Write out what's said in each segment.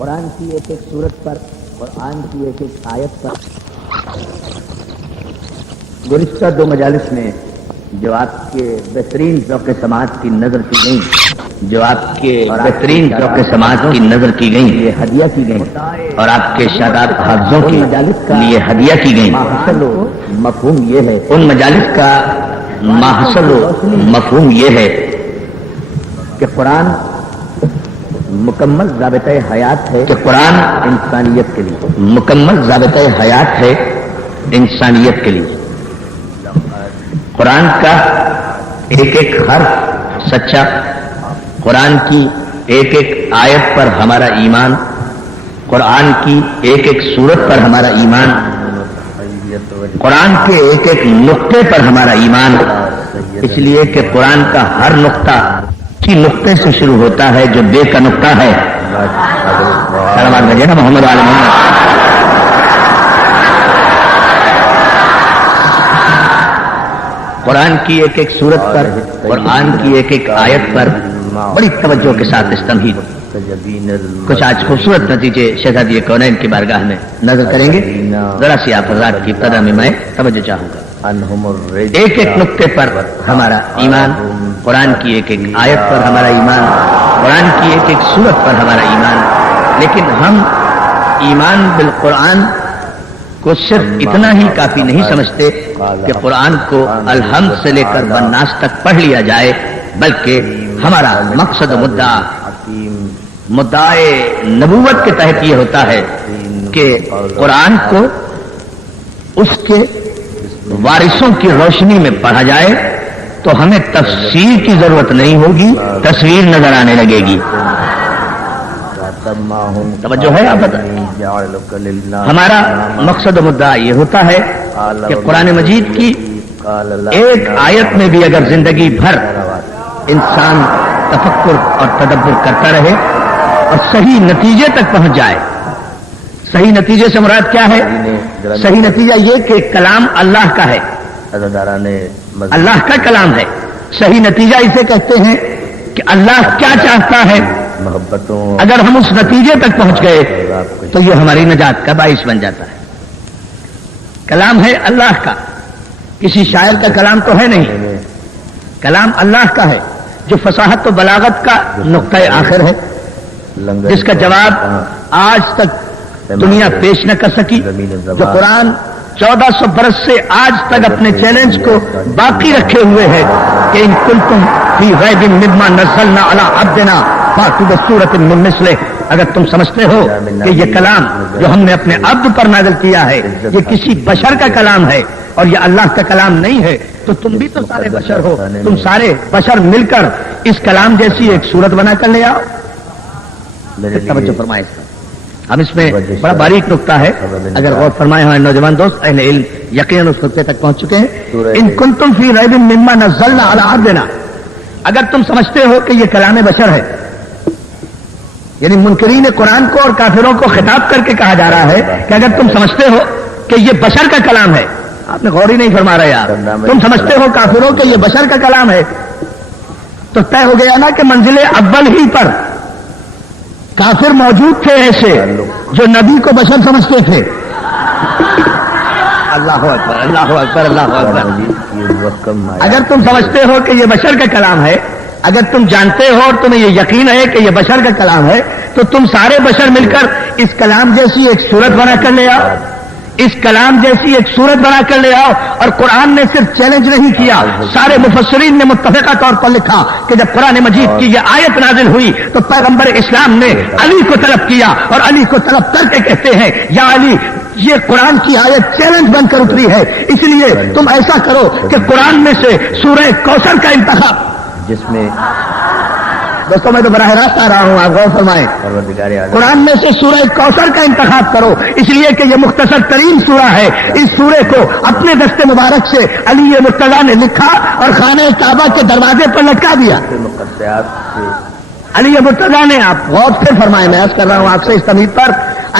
قرآن کی ایک ایک صورت پر، قرآن کی ایک ایک آیت پر گزشتہ دو مجالس میں جو آپ کے بہترین ذوق سماعت کی نظر کی گئی، جو آپ کے بہترین ذوق سماعت کی نظر کی گئی، یہ ہدیہ کی گئی اور آپ کے شاداب حافظوں کی مجالس کا یہ ہدیہ کی گئی، ماحصل و مفہوم یہ ہے، ان مجالس کا ماحصل و مفہوم یہ ہے کہ قرآن مکمل ضابطۂ حیات ہے، کہ قرآن انسانیت کے لیے مکمل ضابطۂ حیات ہے، انسانیت کے لیے قرآن کا ایک ایک حرف سچا، قرآن کی ایک ایک آیت پر ہمارا ایمان، قرآن کی ایک ایک صورت پر ہمارا ایمان، قرآن کے ایک ایک نقطے پر ہمارا ایمان، اس لیے کہ قرآن کا ہر نقطہ اسی نقطے سے شروع ہوتا ہے جو بے کا نقطہ ہے۔ سلامات بھیجے نا محمد علیہ محمد۔ قرآن کی ایک ایک صورت پر، قرآن کی ایک ایک آیت پر بڑی توجہ کے ساتھ استمہید کچھ آج خوبصورت نتیجے شہزادی کونین کی بارگاہ میں نظر کریں گے۔ ذرا سی آپ حضرات کی ابتدا میں میں توجہ چاہوں گا۔ ایک ایک نقطے پر ہمارا ایمان، قرآن کی ایک ایک آیت پر ہمارا ایمان، قرآن کی ایک ایک صورت پر ہمارا ایمان، لیکن ہم ایمان بالقرآن کو صرف اتنا ہی کافی نہیں سمجھتے کہ قرآن کو الحمد سے لے کر والناس تک پڑھ لیا جائے، بلکہ ہمارا مقصد مدعائے نبوت کے تحت یہ ہوتا ہے کہ قرآن کو اس کے وارثوں کی روشنی میں پڑھا جائے تو ہمیں تفسیر کی ضرورت نہیں ہوگی، تصویر نظر آنے لگے گی۔ توجہ ہے آپ بتائیں؟ ہمارا مقصد و مدعا یہ ہوتا ہے کہ قرآن مجید کی ایک آیت میں بھی اگر زندگی بھر انسان تفکر اور تدبر کرتا رہے اور صحیح نتیجے تک پہنچ جائے۔ صحیح نتیجے سے مراد کیا ہے؟ صحیح نتیجہ یہ کہ کلام اللہ کا ہے، اللہ کا کلام ہے۔ صحیح نتیجہ اسے کہتے ہیں کہ اللہ کیا چاہتا ہے، اگر ہم اس نتیجے تک پہنچ گئے تو یہ ہماری نجات کا باعث بن جاتا ہے۔ کلام ہے اللہ کا، کسی شاعر کا کلام تو ہے نہیں، کلام اللہ کا ہے جو فصاحت و بلاغت کا نقطۂ آخر ہے، جس کا جواب آج تک دنیا پیش نہ کر سکی، جو قرآن 1400 برس سے آج تک اپنے چیلنج کو باقی رکھے ہوئے ہے کہ ان کنتم فی ریب مما نزلنا علی عبدنا فاتوا بسورۃ من مثلہ۔ اگر تم سمجھتے ہو کہ یہ کلام جو ہم نے اپنے عبد پر نازل کیا ہے یہ کسی بشر کا کلام ہے اور یہ اللہ کا کلام نہیں ہے، تو تم بھی تو سارے بشر ہو، تم سارے بشر مل کر اس کلام جیسی ایک صورت بنا کر لے آؤ۔ توجہ فرمائے، ہم اس میں بڑا باریک نقطہ ہے، اگر غور فرمائے ہمارے نوجوان دوست اہل علم یقیناً اس نقطے تک پہنچ چکے ہیں۔ ان کنتم فی ریب مما نزلنا علی عبدنا، اگر تم سمجھتے ہو کہ یہ کلام بشر ہے، یعنی منکرین قرآن کو اور کافروں کو خطاب کر کے کہا جا رہا ہے کہ اگر تم سمجھتے ہو کہ یہ بشر کا کلام ہے، آپ نے غور ہی نہیں فرما رہے یار، تم سمجھتے ہو کافروں کہ یہ بشر کا کلام ہے، تو طے ہو گیا نا کہ منزل اول ہی پر کافر موجود تھے ایسے جو نبی کو بشر سمجھتے تھے۔ اللہ اکبر، اللہ اکبر، اللہ اکبر۔ اگر تم سمجھتے ہو کہ یہ بشر کا کلام ہے، اگر تم جانتے ہو اور تمہیں یہ یقین ہے کہ یہ بشر کا کلام ہے، تو تم سارے بشر مل کر اس کلام جیسی ایک صورت بنا کر لے آؤ، اس کلام جیسی ایک صورت بنا کر لے آؤ۔ اور قرآن نے صرف چیلنج نہیں کیا، سارے مفسرین نے متفقہ طور پر لکھا کہ جب قرآن مجید کی یہ آیت نازل ہوئی تو پیغمبر اسلام نے علی کو طلب کیا اور علی کو طلب کر کے کہتے ہیں یا علی یہ قرآن کی آیت چیلنج بن کر اتری ہے، اس لیے تم ایسا کرو کہ قرآن میں سے سورہ کوثر کا انتخاب، جس میں دوستوں میں تو براہ راست آ رہا ہوں، آپ غور فرمائیں، قرآن میں سے سورہ کوثر کا انتخاب کرو، اس لیے کہ یہ مختصر ترین سورہ ہے۔ اس سورے کو اپنے دست مبارک سے علی مرتضیٰ نے لکھا اور خانہ کعبہ کے دروازے پر لٹکا دیا۔ علی مرتضیٰ نے، آپ غور سے فرمائیں، میں عرض کر رہا ہوں آپ سے اس تمہید پر،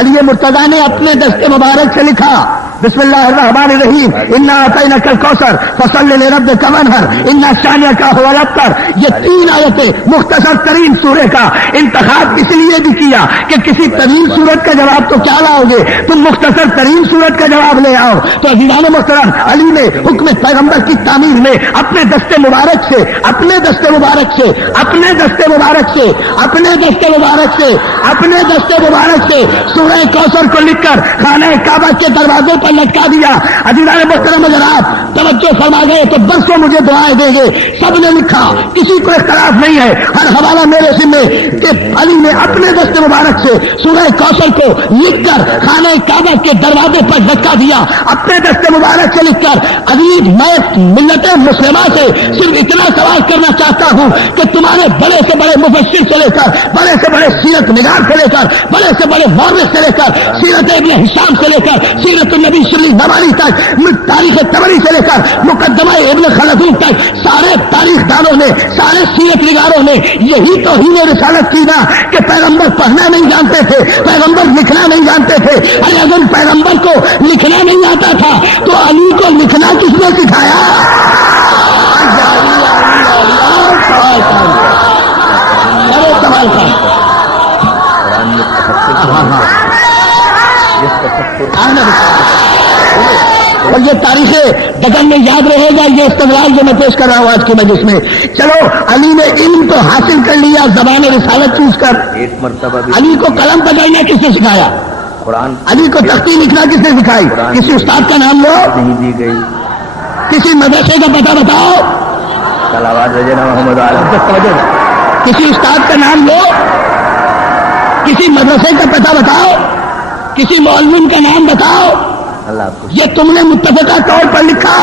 علی مرتضیٰ نے اپنے دست مبارک سے لکھا بسم اللہ الرحمن الرحیم انا اعطیناک الکوثر فصلی لربک وانحر ان شانئک هو الابتر. یہ 3 آیتیں مختصر ترین سورہ کا انتخاب اس لیے بھی کیا کہ کسی طویل سورت کا جواب تو کیا لاؤ گے، تم مختصر ترین سورت کا جواب لے آؤ. تو عزیزان محترم، علی نے حکم پیغمبر کی تعمیر میں اپنے دست مبارک سے سورہ کوثر کو لکھ کر خانہ کعبہ کے دروازے پر لٹکا دیا. عزیزان محترم، اگر آپ توجہ فرما گئے تو برسوں مجھے دعائیں دیں گے. سب نے لکھا، کسی کو اختلاف نہیں ہے، ہر حوالہ میرے ذمہ کہ علی نے اپنے دست مبارک سے سورہ کوثر کو لکھ کر خانہ کعبہ کے دروازے پر لٹکا دیا. اپنے دست مبارک سے لکھ کر عزیز، میں ملت مسلمہ سے صرف اتنا سوال کرنا چاہتا ہوں کہ تمہارے بڑے سے بڑے مفسر سے لے کر بڑے سے بڑے سیرت نگار سے لے کر بڑے سے بڑے مورخ سے لے کر سیرت ابن ہشام سے لے کر سیرت النبی صلی اللہ علیہ تک، تاریخ طبری سے لے کر مقدمہ ابن خلدون تک، سارے تاریخ دانوں نے، سارے سیرت نگاروں نے یہی توہین رسالت کی نا کہ پیغمبر پڑھنا نہیں جانتے تھے، پیغمبر لکھنا نہیں جانتے تھے. ارے اگر پیغمبر کو لکھنا نہیں آتا تھا تو علی کو لکھنا کس نے سکھایا؟ سوال کا اور یہ تاریخ دگن میں یاد رہے گا یہ استدلال جو میں پیش کر رہا ہوں آج کی مجلس میں. چلو، علی نے علم تو حاصل کر لیا زبان رسالت چوز کر. ایک مرتبہ علی کو قلم پکڑنا کس نے سکھایا؟ قرآن علی کو تختی لکھنا کس نے سکھائی؟ کسی استاد کا نام لو، نہیں دی گئی. کسی مدرسے کا پتہ بتاؤ، صلوات رجنا محمد علیہ. کسی استاد کا نام لو، کسی مدرسے کا پتہ بتاؤ، کسی معلم کا نام بتاؤ. اللہ آپ کو یہ تم نے متفقہ طور پر لکھا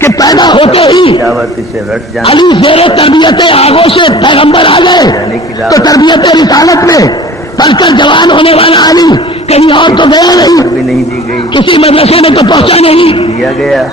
کہ پیدا ہوتے ہی دعوت سے رٹ جانے علی زیر تربیت آغوش پیغمبر آ گئے. تو تربیت رسالت میں پڑھ کر جوان ہونے والا علی کہیں اور تو گیا نہیں، بھی نہیں دی گئی، کسی مدرسے میں تو پہنچا نہیں. دیا گیا.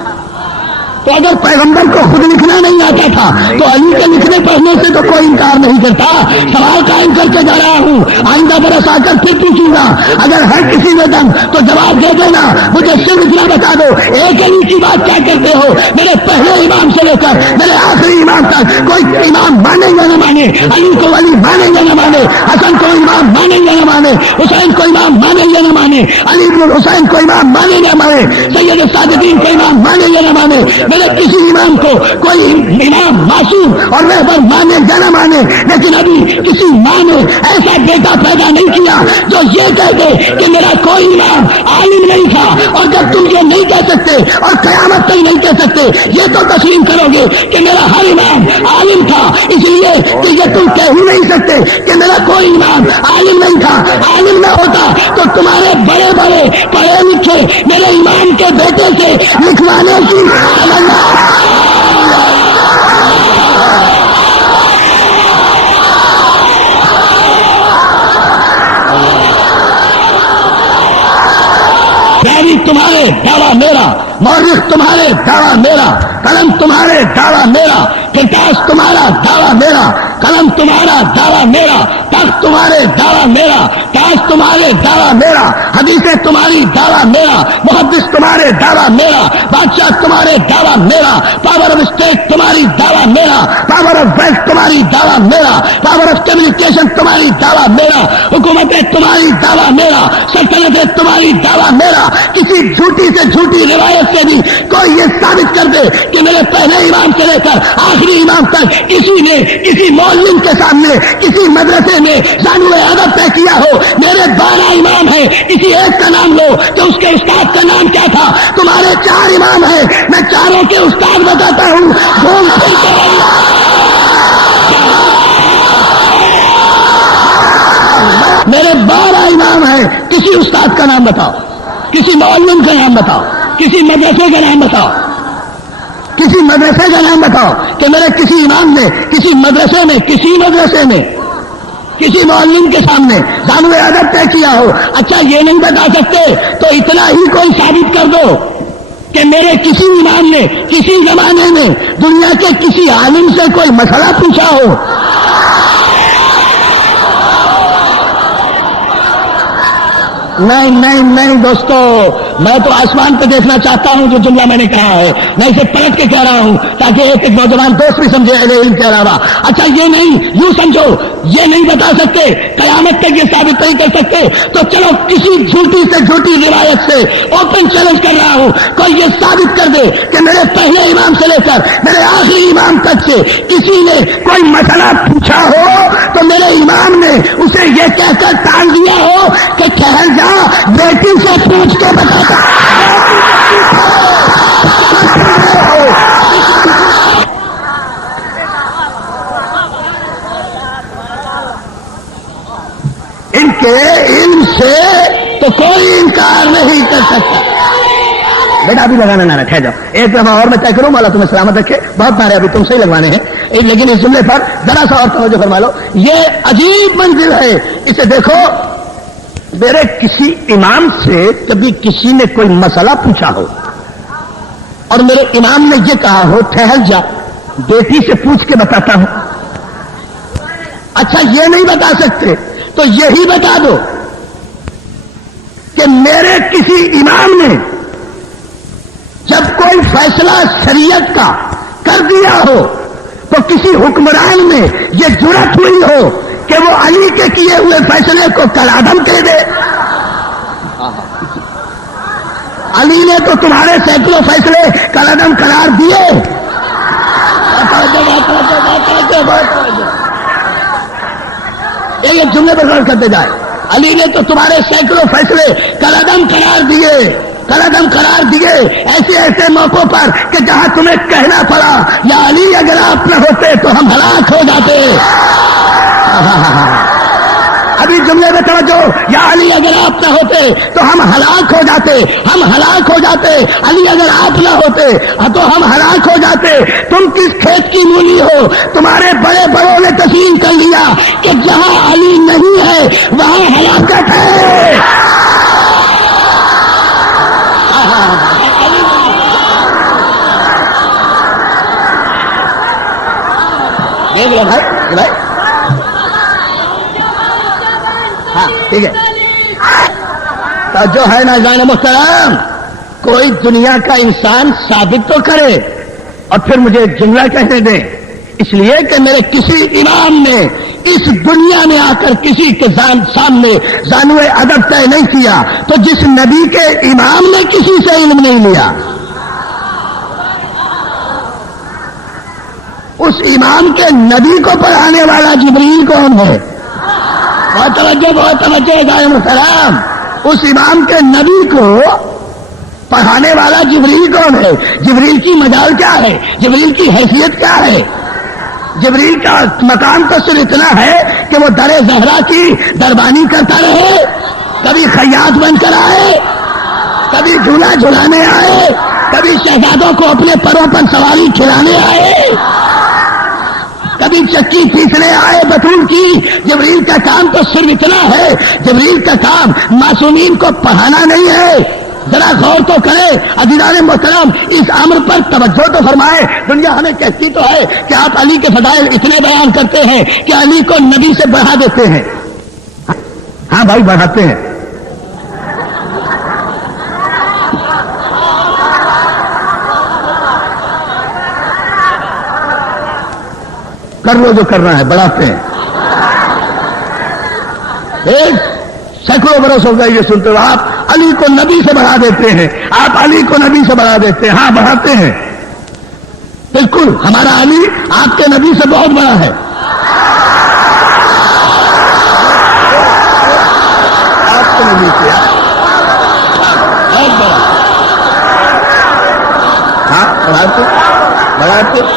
تو اگر پیغمبر کو خود لکھنا نہیں آتا تھا تو علی کے لکھنے پڑھنے سے تو کوئی انکار نہیں کرتا. سوال قائم کر کے جا رہا ہوں، آئندہ برس آ کر پھر پوچھوں گا. اگر ہر کسی میں دم تو جواب دے دینا، مجھے صرف اتنا بتا دو، ایک علی کی بات کیا کرتے ہو؟ میرے پہلے امام سے لے کر میرے آخری امام تک کوئی امام مانے یا نہ مانے، علی کو علی مانے یا نہ مانے، حسن کو امام مانے یا نہ مانے، حسین کو امام مانے یا نہ مانے، علی بن حسین کو امام مانے یا نہ مانے، سید صادقین کو امام مانے یا نہ مانے، میرے کسی امام کو کوئی امام معصوم اور رہبر مانے یا نہ مانے، لیکن ابھی کسی ماں نے ایسا بیٹا پیدا نہیں کیا جو یہ کہہ دے کہ میرا کوئی امام عالم نہیں تھا. اور جب تم یہ نہیں کہہ سکتے اور قیامت تک نہیں کہہ سکتے، یہ تو تسلیم کرو گے کہ میرا ہر امام عالم تھا، اس لیے کہ یہ تم کہہ ہی نہیں سکتے کہ میرا کوئی امام عالم نہیں تھا. عالم نہ ہوتا تو تمہارے بڑے بڑے پڑھے لکھے میرے امام کے بیٹے سے لکھوانے کی تمہارے دعویٰ میرا، مورخ تمہارے دعویٰ میرا، قلم تمہارے دعویٰ میرا، کرتاس تمہارا دعویٰ میرا، قلم تمہارا دعویٰ میرا، تخت تمہارے دعویٰ میرا، تاج تمہارے دعویٰ میرا، حدیثیں تمہاری دعویٰ میرا، محدث تمہارے دعویٰ میرا، بادشاہ تمہارے دعویٰ میرا، پاور آف اسٹیٹ تمہاری دعویٰ میرا، پاور آف ویلتھ تمہاری دعویٰ میرا، پاور آف کمیونیکیشن تمہاری دعویٰ میرا، حکومتیں تمہاری دعویٰ میرا، سلطنتیں تمہاری دعویٰ میرا. کسی جھوٹی سے جھوٹی روایت سے بھی کوئی یہ ثابت کر دے کہ میرے پہلے امام سے لے کر آخری امام تک کسی نے کسی معلم کے سامنے کسی مدرسے میں زانو ادب طے کیا ہو. میرے 12 امام ہیں، کسی ایک کا نام لو کہ اس کے استاد کا نام کیا تھا. تمہارے 4 امام ہیں، میں چاروں کے استاد بتاتا ہوں. میرے 12 امام ہیں، کسی استاد کا نام بتاؤ، کسی معلم کا نام بتاؤ، کسی مدرسے کا نام بتاؤ، کسی مدرسے کا نام بتاؤ کہ میرے کسی امام نے کسی مدرسے میں کسی معلم کے سامنے زانو ادب طے کیا ہو. اچھا یہ نہیں بتا سکتے تو اتنا ہی کوئی ثابت کر دو کہ میرے کسی امام نے کسی زمانے میں دنیا کے کسی عالم سے کوئی مسئلہ پوچھا ہو. نہیں دوستو، میں تو آسمان پہ دیکھنا چاہتا ہوں جو جملہ میں نے کہا ہے، میں اسے پلٹ کے کہہ رہا ہوں تاکہ ایک ایک نوجوان دوست بھی سمجھے اہل علم کے علاوہ۔ اچھا یہ نہیں، یوں سمجھو یہ نہیں بتا سکتے، قیامت تک یہ ثابت نہیں کر سکتے، تو چلو کسی جھوٹی سے جھوٹی روایت سے اوپن چیلنج کر رہا ہوں، کوئی یہ ثابت کر دے کہ میرے پہلے امام سے لے کر میرے آخری امام تک سے کسی نے کوئی مسئلہ پوچھا ہو تو میرے امام نے اسے یہ کہہ کر ٹال دیا ہو کہ ٹھہر جا بیٹی سے پوچھ کے بتاتا۔ ان کے علم سے تو کوئی انکار نہیں کر سکتا۔ بیٹا ابھی لگانا نہ رکھے جاؤ، ایک دفعہ اور میں طے کروں، مولا تمہیں سلامت رکھے، بہت نعرے ابھی تم سے ہی لگوانے ہیں، لیکن اس جملے پر ذرا سا اور توجہ فرما لو، یہ عجیب منزل ہے، اسے دیکھو۔ میرے کسی امام سے کبھی کسی نے کوئی مسئلہ پوچھا ہو اور میرے امام نے یہ کہا ہو ٹھہر جا بیٹی سے پوچھ کے بتاتا ہوں۔ اچھا یہ نہیں بتا سکتے تو یہی بتا دو کہ میرے کسی امام نے جب کوئی فیصلہ شریعت کا کر دیا ہو تو کسی حکمران میں یہ جرأت ہوئی ہو کہ وہ علی کے کیے ہوئے فیصلے کو کالعدم کہہ دے؟ علی نے تو تمہارے سینکڑوں فیصلے کالعدم قرار دیے۔ ایک جملے پر غور کرتے جائے، علی نے تو تمہارے سینکڑوں فیصلے کالعدم قرار دیے، کالعدم قرار دیے ایسے ایسے موقعوں پر کہ جہاں تمہیں کہنا پڑا یا علی اگر آپ نہ ہوتے تو ہم ہلاک ہو جاتے۔ ابھی جملے میں توجہ، یا علی اگر آپ نہ ہوتے تو ہم ہلاک ہو جاتے، ہم ہلاک ہو جاتے، علی اگر آپ نہ ہوتے تو ہم ہلاک ہو جاتے۔ تم کس کھیت کی مولی ہو؟ تمہارے بڑے بڑوں نے تسلیم کر لیا کہ جہاں علی نہیں ہے وہاں ہلاکت ہے۔ دیکھ لو بھائی، ہاں ٹھیک ہے، تو جو ہے نا جان محترم، کوئی دنیا کا انسان ثابت تو کرے اور پھر مجھے ایک جملہ کہنے دیں، اس لیے کہ میرے کسی امام نے اس دنیا میں آ کر کسی کے سامنے زانوئے ادب طے نہیں کیا، تو جس نبی کے امام نے کسی سے علم نہیں لیا اس امام کے نبی کو پڑھانے والا جبریل کون ہے؟ بہت توجہ گائے محترم، اس امام کے نبی کو پڑھانے والا جبریل کون ہے؟ جبریل کی مجال کیا ہے؟ جبریل کی حیثیت کیا ہے؟ جبریل کا مقام تو صرف اتنا ہے کہ وہ در زہرا کی دربانی کرتا رہے، کبھی خیاط بن کر آئے، کبھی جھولا جھلانے آئے، کبھی شہزادوں کو اپنے پروں پر سواری کھلانے آئے، کبھی چکی پیسنے آئے بطول کی۔ جبریل کا کام تو صرف اتنا ہے، جبریل کا کام معصومین کو پڑھانا نہیں ہے۔ ذرا غور تو کرے عزیزان محترم، اس امر پر توجہ تو فرمائے۔ دنیا ہمیں کہتی تو ہے کہ آپ علی کے فضائل اتنے بیان کرتے ہیں کہ علی کو نبی سے بڑھا دیتے ہیں۔ ہاں بھائی بڑھاتے ہیں، کر لو جو کرنا ہے، بڑھاتے ہیں۔ ایک سینکڑوں برس ہو گئے یہ سنتے ہو، آپ علی کو نبی سے بڑھا دیتے ہیں، آپ علی کو نبی سے بڑھا دیتے ہیں۔ ہاں بڑھاتے ہیں، بالکل، ہمارا علی آپ کے نبی سے بہت بڑا ہے۔ آپ کے نبی سے بہت بڑا، ہاں بڑھاتے بڑھاتے۔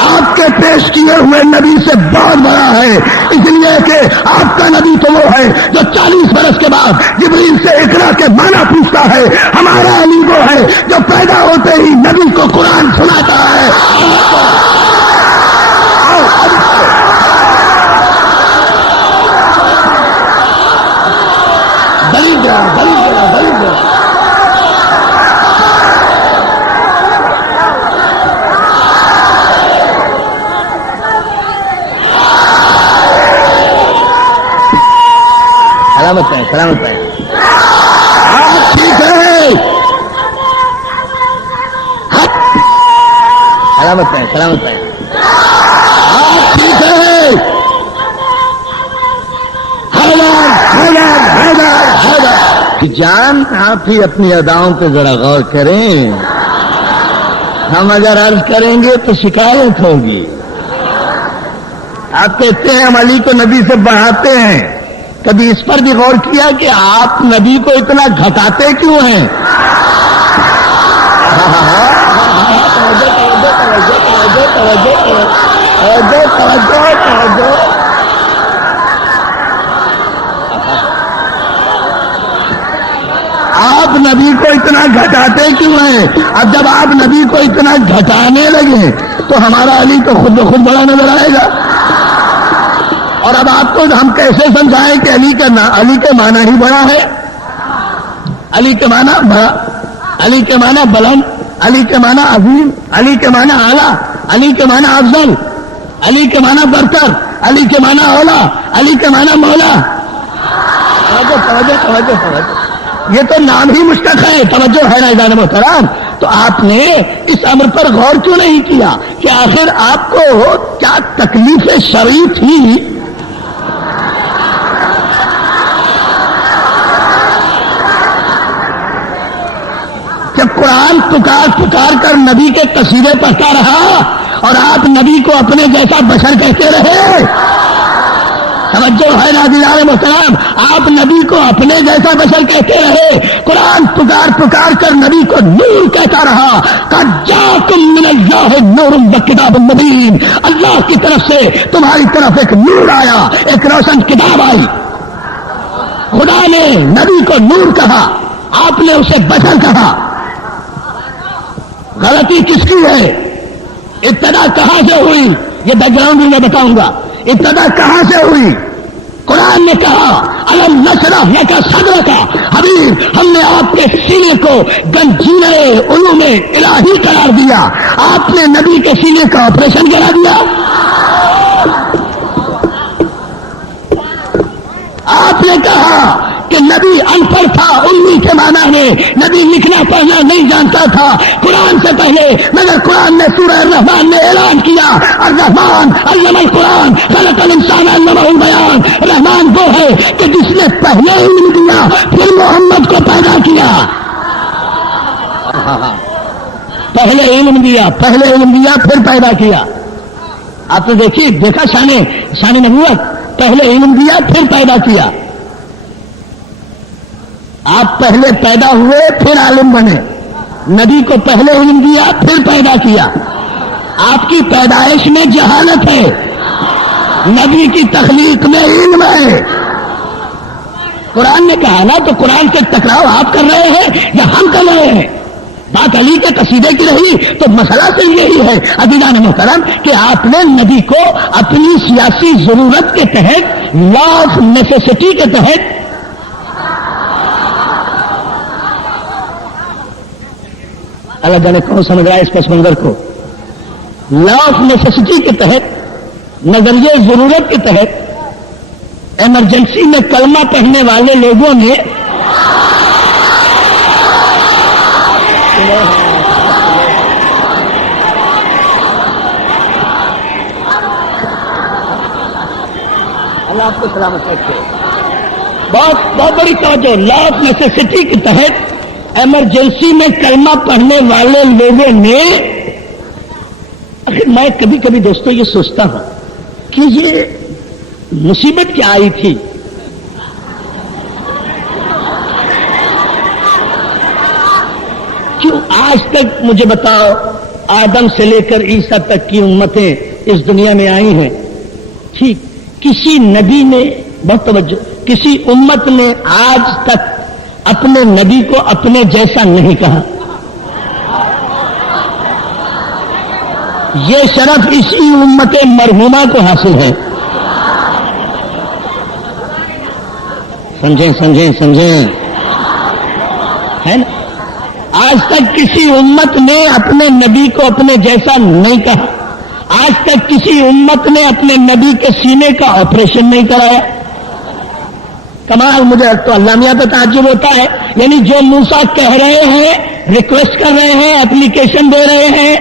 آپ کے پیش کیے ہوئے نبی سے بہت بڑا ہے، اس لیے کہ آپ کا نبی تو وہ ہے جو 40 برس کے بعد جبریل سے اقرا کے معنی پوچھتا ہے، ہمارا علی وہ ہے جو پیدا ہوتے ہی نبی کو قرآن سناتا ہے۔ علامت سلامت ہے آپ ٹھیک ہے؟ سلامت ہے سلامت ہے آپ ٹھیک ہے؟ حیدر حیدر حیدر حیدر جان آپ ہی اپنی اداؤں پہ ذرا غور کریں. ہم اگر عرض کریں گے تو شکایت ہوگی. آپ کہتے ہیں ہم علی کو نبی سے بڑھاتے ہیں. کبھی اس پر بھی غور کیا کہ آپ نبی کو اتنا گھٹاتے کیوں ہیں؟ آپ نبی کو اتنا گھٹاتے کیوں ہیں؟ اب جب آپ نبی کو اتنا گھٹانے لگے تو ہمارا علی تو خود بخود بڑا نظر آئے گا. اور اب آپ کو ہم کیسے سمجھائیں کہ علی کے معنی ہی بڑا ہے؟ علی کے معنی بڑا، علی کے معنی بلند، علی کے معنی عظیم، علی کے معنی اعلیٰ، علی کے معنی افضل، علی کے معنی برتر، علی کے معنی اولا، علی کے معنی مولا. توجہ یہ تو نام ہی مشتق ہے. توجہ ہے ناظرین محترم. تو آپ نے اس امر پر غور کیوں نہیں کیا کہ آخر آپ کو کیا تکلیف شرعی تھی؟ کہ قرآن پکار کر نبی کے قصیدے پڑھتا رہا اور آپ نبی کو اپنے جیسا بشر کہتے رہے. توجہ ہے ناظرین محترم. آپ نبی کو اپنے جیسا بشر کہتے رہے. قرآن پکار کر نبی کو نور کہتا رہا. قد جاءکم من اللہ نور و کتاب مبین. اللہ کی طرف سے تمہاری طرف ایک نور آیا، ایک روشن کتاب آئی. خدا نے نبی کو نور کہا، آپ نے اسے بشر کہا. غلطی کس کی ہے؟ ابتدا کہاں سے ہوئی؟ یہ بیک گراؤنڈ بھی میں بتاؤں گا. ابتدا کہاں سے ہوئی؟ قرآن نے کہا الم نشرح لک صدرک. حبیب، ہم نے آپ کے سینے کو گنجینہ علوم الہی قرار دیا. آپ نے نبی کے سینے کا آپریشن کرا دیا. آپ نے کہا کہ نبی ان پڑھ تھا، امی کے معنی میں نبی لکھنا پڑھنا نہیں جانتا تھا قرآن سے پہلے. مگر قرآن نے سورہ الرحمن میں اعلان کیا الرحمن علم القرآن خلق الانسان علمہ البیان. رحمان وہ ہے کہ جس نے پہلے علم دیا پھر محمد کو پیدا کیا. پہلے علم دیا پھر پیدا کیا. آپ نے دیکھا شان نبوت. پہلے علم دیا پھر پیدا کیا. آپ پہلے پیدا ہوئے پھر عالم بنے. نبی کو پہلے علم دیا پھر پیدا کیا. آپ کی پیدائش میں جہالت ہے، نبی کی تخلیق میں علم ہے. قرآن نے کہا نا، تو قرآن سے ٹکراؤ آپ کر رہے ہیں یا ہم کر رہے ہیں؟ بات علی کے قصیدے کی رہی تو مسئلہ صرف یہی ہے عزیزان محترم کہ آپ نے نبی کو اپنی سیاسی ضرورت کے تحت، لا آف نیسیسٹی کے تحت، اللہ جانے کون سمجھ رہا ہے اس پس منظر کو، لا آف نیسیسٹی کے تحت، نظریے ضرورت کے تحت ایمرجنسی میں کلمہ پڑھنے والے لوگوں نے اللہ آپ کو سلامت رکھے. بہت بڑی توجہ. لا آف نیسیسٹی کے تحت ایمرجنسی میں کلمہ پڑھنے والے لوگوں نے، آخر میں کبھی کبھی دوستوں یہ سوچتا ہوں کہ یہ مصیبت کیا آئی تھی کیوں آج تک مجھے بتاؤ آدم سے لے کر عیسیٰ تک کی امتیں اس دنیا میں آئی ہیں. ٹھیک، کسی نبی نے، بہت توجہ، کسی امت نے آج تک اپنے نبی کو اپنے جیسا نہیں کہا. یہ شرف اسی امت مرحومہ کو حاصل ہے. سمجھیں ہے نا؟ آج تک کسی امت نے اپنے نبی کو اپنے جیسا نہیں کہا. آج تک کسی امت نے اپنے نبی کے سینے کا آپریشن نہیں کرایا. کمال، مجھے تو اللہ میاں پہ تعجب ہوتا ہے. یعنی جو موسیٰ کہہ رہے ہیں، ریکویسٹ کر رہے ہیں، اپلیکیشن دے رہے ہیں،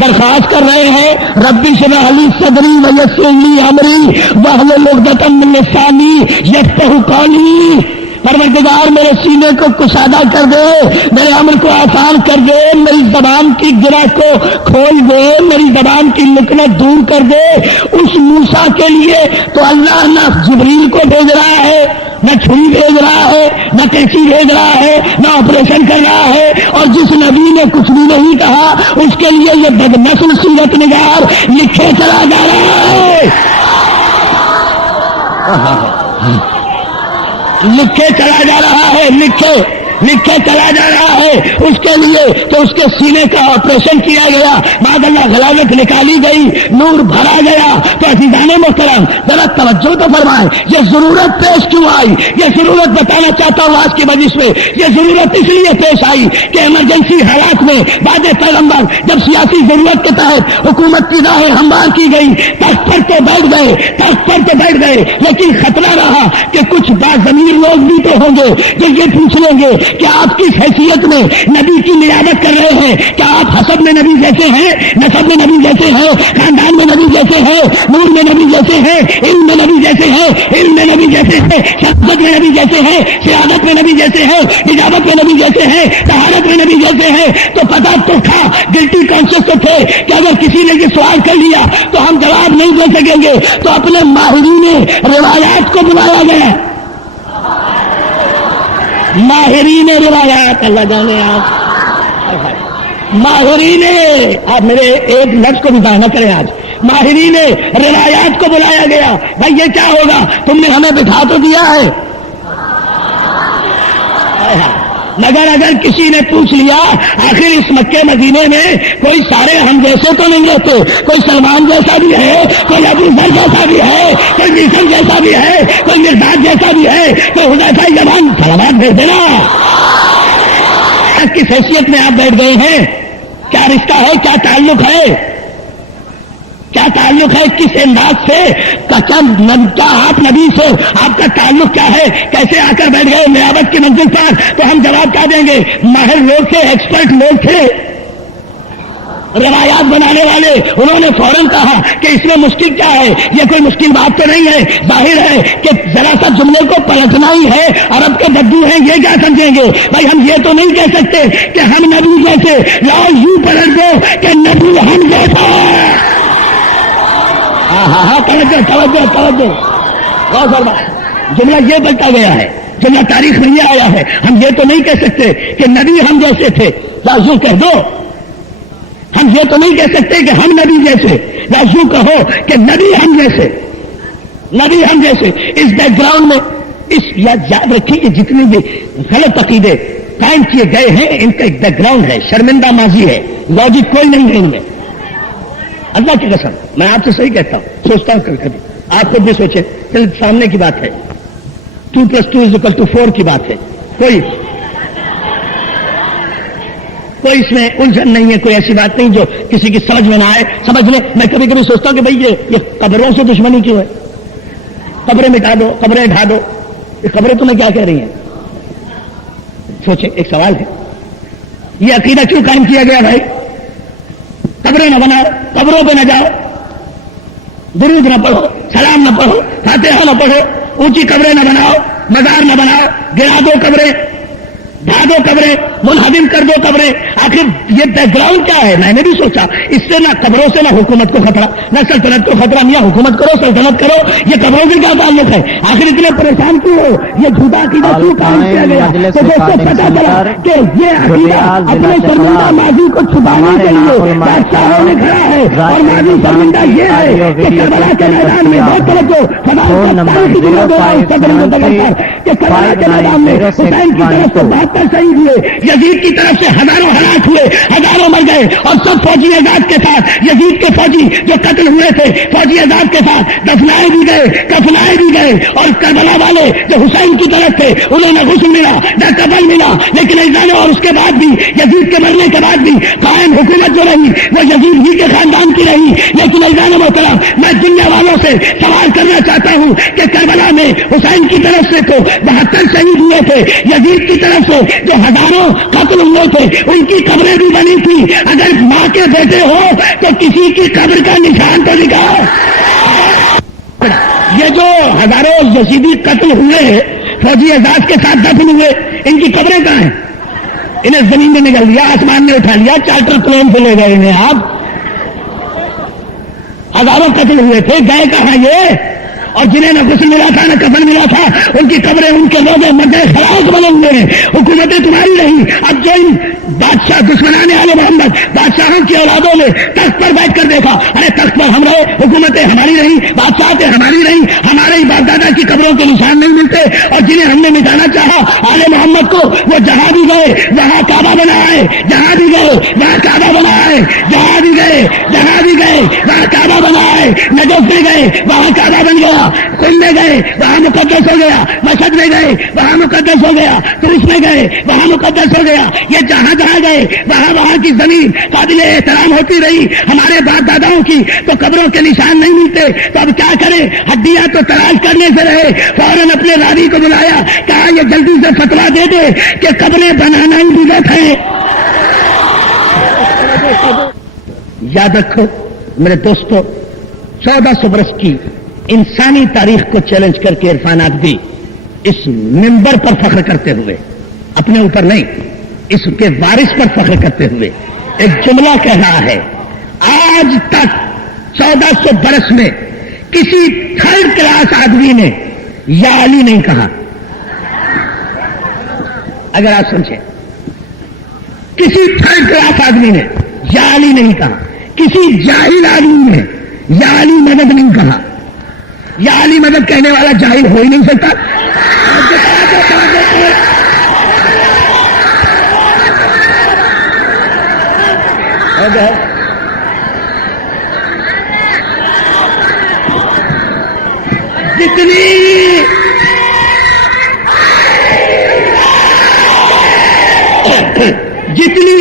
درخواست کر رہے ہیں، رب اشرح لی صدری ویسر لی امری واحلل عقدۃ من لسانی یفقہوا قولی، پروردگار میرے سینے کو کشادہ کر دے، میرے عمل کو آسان کر دے، میری زبان کی گرہ کو کھول دے، میری زبان کی لکنت دور کر دے. اس موسیٰ کے لیے تو اللہ نہ جبریل کو بھیج رہا ہے، نہ چھری بھیج رہا ہے، نہ کیسی بھیج رہا ہے، نہ آپریشن کر رہا ہے. اور جس نبی نے کچھ بھی نہیں کہا اس کے لیے یہ بدنسل سیرت نگار لکھے چلا جا رہا ہے، لکھے چلا جا رہا ہے، لکھے چلا جا رہا ہے. اس کے لیے تو اس کے سینے کا آپریشن کیا گیا، بعد اللہ غلاظت نکالی گئی، نور بھرا گیا. تو عزیزان محترم ذرا توجہ تو فرمائیں، یہ ضرورت پیش کیوں آئی؟ یہ ضرورت بتانا چاہتا ہوں آج کی مجلس میں، یہ ضرورت اس لیے پیش آئی کہ ایمرجنسی حالات میں بعد پیغمبر جب سیاسی ضرورت کے تحت حکومت کی راہیں ہموار کی گئی، تخت پر تو بیٹھ گئے، لیکن خطرہ رہا کہ کچھ باضمیر لوگ بھی تو ہوں گے جو یہ پوچھ لیں گے کہ آپ کس حیثیت میں نبی کی نیابت کر رہے ہیں؟ کیا آپ حسب میں نبی جیسے ہیں، نسب میں نبی جیسے ہیں، خاندان میں نبی جیسے ہیں، نور میں نبی جیسے ہیں، علم میں نبی جیسے ہیں، علم میں نبی جیسے ہیں، شخصیت میں نبی جیسے ہیں، سیادت میں نبی جیسے ہیں، نجابت میں نبی جیسے ہیں، طہارت میں نبی جیسے ہیں؟ تو پتہ تو تھا، گلٹی کانشیس تو تھے کہ اگر کسی نے یہ سوال کر لیا تو ہم جواب نہیں دے سکیں گے. تو اپنے ماہرین روایات کو بلایا گیا، ماہرین روایات، اللہ جانے آج ماہرین، آپ میرے ایک لفظ کو بھی ضائع نہ کریں، آج ماہرین روایات کو بلایا گیا. بھائی یہ کیا ہوگا؟ تم نے ہمیں بٹھا تو دیا ہے، مگر اگر کسی نے پوچھ لیا آخر اس مکے مدینے میں کوئی سارے ہم جیسے تو نہیں رہتے، کوئی سلمان جیسا بھی ہے، کوئی ابو ذر جیسا بھی ہے، کوئی میسر جیسا بھی ہے، کوئی مرداد جیسا بھی ہے، کوئی حذیفہ یمان، سلامات بھیج دینا. کس حیثیت میں آپ بیٹھ گئے ہیں؟ کیا رشتہ ہے؟ کیا تعلق ہے؟ کیا تعلق ہے؟ کس انداز سے؟ کیا آپ نبی سے آپ کا تعلق کیا ہے؟ کیسے آ کر بیٹھ گئے نیابت کی منزل پر؟ تو ہم جواب کیا دیں گے؟ ماہر لوگ تھے، ایکسپرٹ لوگ تھے، روایات بنانے والے، انہوں نے فوراً کہا کہ اس میں مشکل کیا ہے؟ یہ کوئی مشکل بات تو نہیں ہے، ظاہر ہے کہ ذرا سا جملے کو پلٹنا ہی ہے، عرب کے بدو ہیں یہ کیا سمجھیں گے؟ بھائی ہم یہ تو نہیں کہہ سکتے کہ ہم نبی جیسے، لاؤ یوں پلٹ دو کہ نبی ہم جیسا. ہاں توجہ جملہ یہ بنتا گیا ہے، جملہ تاریخ میں یہ آیا ہے. ہم یہ تو نہیں کہہ سکتے کہ نبی ہم جیسے تھے، یوں کہہ دو. ہم یہ تو نہیں کہہ سکتے کہ ہم نبی جیسے، یوں کہو کہ نبی ہم جیسے، نبی ہم جیسے. اس بیک گراؤنڈ میں اس یاد رکھیے کہ جتنے بھی غلط عقیدے قائم کیے گئے ہیں ان کا ایک بیک گراؤنڈ ہے، شرمندہ ماضی ہے، لاجک کوئی نہیں ہے. اللہ کی قسم میں آپ سے صحیح کہتا ہوں، سوچتا ہوں کبھی آپ خود بھی سوچیں. چل سامنے کی بات ہے، 2+2=4 کی بات ہے، کوئی اس میں الجھن نہیں ہے، کوئی ایسی بات نہیں جو کسی کی سمجھ میں نہ آئے. سمجھ لیں. میں کبھی کبھی سوچتا ہوں کہ بھئی یہ قبروں سے دشمنی کیوں ہے؟ قبریں مٹا دو، قبریں ڈھا دو، یہ قبریں تمہیں کیا کہہ رہی ہیں؟ سوچیں، ایک سوال ہے، یہ عقیدہ کیوں قائم کیا گیا بھائی؟ قبریں نہ بناؤ، قبروں پہ نہ جاؤ، درود نہ پڑھو، سلام نہ پڑھو، فاتحہ نہ پڑھو، اونچی قبریں نہ بناؤ، مزار نہ بناؤ، گرا دو قبریں، ڈھا دو قبریں، منہدم کر دو قبریں. آخر یہ بیک گراؤنڈ کیا ہے؟ میں نے بھی سوچا اس سے نہ قبروں سے نہ حکومت کو خطرہ، نہ سلطنت کو خطرہ. میاں حکومت کرو، سلطنت کرو، یہ قبروں سے کیا تعلق ہے؟ آخر اتنے پریشان کیوں ہو؟ یہ جھوٹا عقیدہ کیوں قائم کیا گیا؟ تو دوستوں پتا چلا کہ یہ عقیدہ اپنے شرمندہ ماضی کو چھپانے کے لیے بادشاہوں نے کھڑا ہے. اور ماضی شرمندہ یہ ہے کہ کربلا کے میدان میں بہت توجہ کہ کربلا کے میدان میں حسین کی طرف سے بات 72 شہید ہوئے، یزید کی طرف سے ہزاروں ہلاک ہوئے، ہزاروں مر گئے، اور سب فوجی اعزاز کے ساتھ یزید کے فوجی جو قتل ہوئے تھے فوجی اعزاز کے ساتھ دفنائے بھی گئے، کفنائے بھی گئے، اور کربلا والے جو حسین کی طرف تھے انہوں نے غسل ملا نہ کفن ملا، لیکن ایزانے اور اس کے بعد بھی یزید کے مرنے کے بعد بھی قائم حکومت جو رہی وہ یزید ہی کے خاندان کی رہی۔ لیکن ایزانے محترم میں دنیا والوں سے سوال کرنا چاہتا ہوں کہ کربلا میں حسین کی طرف سے تو 72 شہید ہوئے تھے، یزید کی طرف سے جو ہزاروں قتل ہوئے تھے ان کی قبریں بھی بنی تھی، اگر ماں کے بیٹے ہو تو کسی کی قبر کا نشان تو دکھاؤ۔ یہ جو ہزاروں یزیدی قتل ہوئے فوجی اعزاز کے ساتھ دفن ہوئے ان کی قبریں کہاں ہیں؟ انہیں زمین میں نکل دیا، آسمان میں اٹھا لیا، چارٹر پلین سے لے گئے انہیں۔ آپ ہزاروں قتل ہوئے تھے، گئے کہاں یہ؟ اور جنہیں نہ غسل ملا تھا نہ کفن ملا تھا ان کی قبریں ان کے روزے مدے خلاص بنے ہوئے ہیں۔ حکومتیں تمہاری رہی، اب جو ان بادشاہ دشمنان آل محمد بادشاہوں کی اولادوں نے تخت پر بیٹھ کر دیکھا، ارے تخت پر ہم رہے، حکومتیں ہماری رہی، بادشاہتیں ہماری رہی، ہمارے باپ دادا کی قبروں کے نشان نہیں ملتے، اور جنہیں ہم نے مٹانا چاہا آل محمد کو وہ جہاں بھی گئے وہاں کعبہ بنا ہے، جہاں بھی گئے وہاں کعبہ بنا ہے، جہاں بھی گئے جہاں بھی گئے وہاں کعبہ بنا ہے، نجف میں گئے وہاں کعبہ بن گیا، کل میں گئے وہاں مقدس ہو گیا، مشہد میں گئے وہاں مقدس ہو گیا، ترس میں گئے وہاں مقدس ہو گیا، یہ جہاں جہاں گئے وہاں وہاں کی زمین قابل احترام ہوتی رہی ہمارے باپ داداؤں کی، تو قبروں کے نشان نہیں ملتے، تو اب کیا کریں؟ ہڈیاں تو تلاش کرنے سے رہے، فوراً اپنے راوی کو بلایا، کہا یہ جلدی سے فتوا دے دے کہ قبریں بنانا ہی بدعت ہے۔ یاد رکھو میرے دوستو، 1400 برس کی انسانی تاریخ کو چیلنج کر کے عرفان ابدی اس منبر پر فخر کرتے ہوئے، اپنے اوپر نہیں اس کے وارث پر فخر کرتے ہوئے ایک جملہ کہہ رہا ہے، آج تک 1400 برس میں کسی تھرڈ کلاس آدمی نے یا علی نہیں کہا۔ اگر آپ سمجھیں، کسی تھرڈ کلاس آدمی نے یا علی نہیں کہا، کسی جاہل آدمی نے یا علی مدد نہیں کہا۔ یا علی مدد کہنے والا جاہل ہو ہی نہیں سکتا۔ جتنی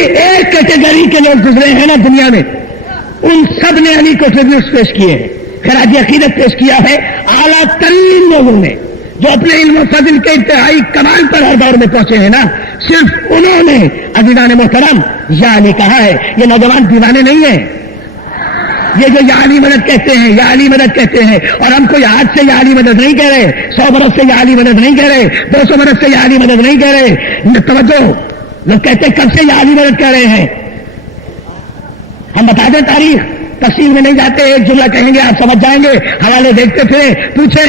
ایک کیٹیگری کے لوگ گزرے ہیں نا دنیا میں، ان سب نے علی کو ٹریبیوٹس پیش کیے ہیں، خراج عقیدت پیش کیا ہے۔ اعلیٰ ترین لوگوں نے جو اپنے علم و فضل کے انتہائی کمال پر ہر دور میں پہنچے ہیں نا، صرف انہوں نے عزیزان محترم یا علی کہا ہے۔ یہ نوجوان دیوانے نہیں ہیں، یہ جو یا علی مدد کہتے ہیں، یا علی مدد کہتے ہیں، اور ہم کوئی آج سے یا علی مدد نہیں کہہ رہے، 100 برس سے یا علی مدد نہیں کہہ رہے، 200 برس سے یا علی مدد نہیں کہہ رہے۔ توجہ، لوگ کہتے ہیں کب سے یا علی مدد کہہ رہے ہیں، ہم بتا دیں تاریخ، تفصیل میں نہیں جاتے، ایک جملہ کہیں گے آپ سمجھ جائیں گے، حوالے دیکھتے پھرے پوچھے۔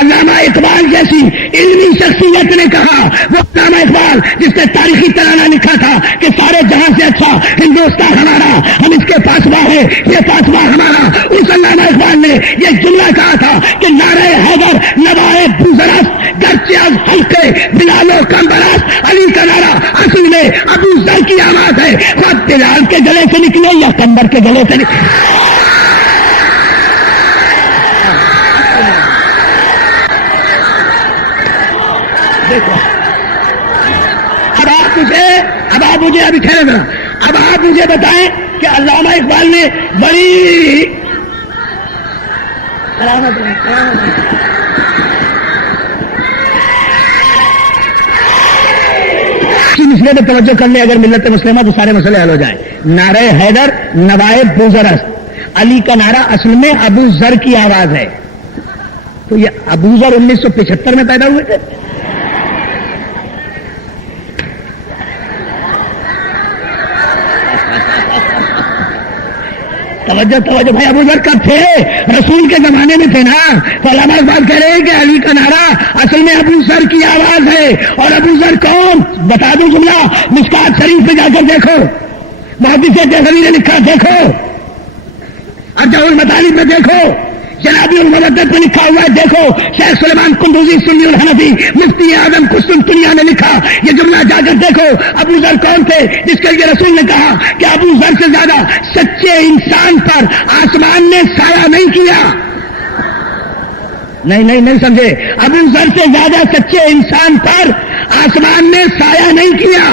علامہ اقبال جیسی علمی شخصیت نے کہا، وہ علامہ اقبال جس نے تاریخی ترانہ لکھا تھا کہ سارے جہاں سے اچھا ہندوستان ہمارا، ہم اس کے پاسباں ہیں، یہ پاسباں ہمارا، اس علامہ اقبال نے یہ جملہ کہا تھا کہ نعرہ حیدر نوائے بوزرست گرچہ از حلقے بلال و کمبرست، علی کا نعرہ اصل میں ابو ذر کی آواز ہے، خود بلال کے گلے سے نکلے یا کمبر کے گلے سے نکلے۔ دیکھو، اب آپ مجھے ابھی ٹھہرے ذرا، اب آپ مجھے بتائیں کہ علامہ اقبال نے بڑی مسئلے پہ توجہ کر لیں، اگر ملت مسلمہ تو سارے مسئلے حل ہو جائیں۔ نعرہ حیدر نوائب بوزرست، علی کا نعرہ اصل میں ابو ذر کی آواز ہے، تو یہ ابو ذر 1975 میں پیدا ہوئے تھے۔ توجہ بھائی، ابو ذر کب تھے؟ رسول کے زمانے میں تھے نا۔ تو علامہ اقبال کہہ رہے ہیں کہ علی کا نعرہ اصل میں ابو ذر کی آواز ہے، اور ابو ذر کون؟ بتا دوں جملہ، مشکات شریف میں جا کر دیکھو، محدث دہلوی نے لکھا، دیکھو، ارجاء المطالب میں دیکھو، جنابی المودت میں لکھا ہوا ہے، دیکھو شیخ سلیمان قندوزی سنی الحنفی مفتی اعظم قسطنطنیہ نے لکھا یہ جملہ، جا کر دیکھو ابو ذر کون تھے جس کے لیے رسول نے کہا کہ ابو ذر سے زیادہ سچے انسان پر آسمان نے سایہ نہیں کیا. نہیں سمجھے، ابو ذر سے زیادہ سچے انسان پر آسمان نے سایہ نہیں کیا.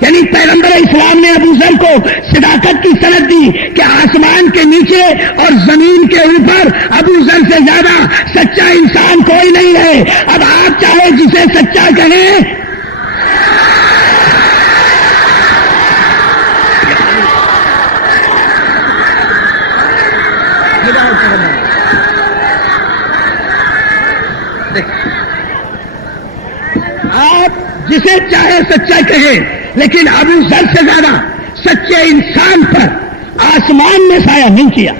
یعنی پیغمبر اسلام نے ابو ذر کو صداقت کی سند دی کہ آسمان کے نیچے اور زمین کے اوپر ابو ذر سے زیادہ سچا انسان کوئی نہیں ہے. اب آپ چاہے جسے سچا کہیں، آپ جسے چاہے سچا کہیں، لیکن ابو ذر سے زیادہ سچے انسان پر آسمان نے سایہ نہیں کیا.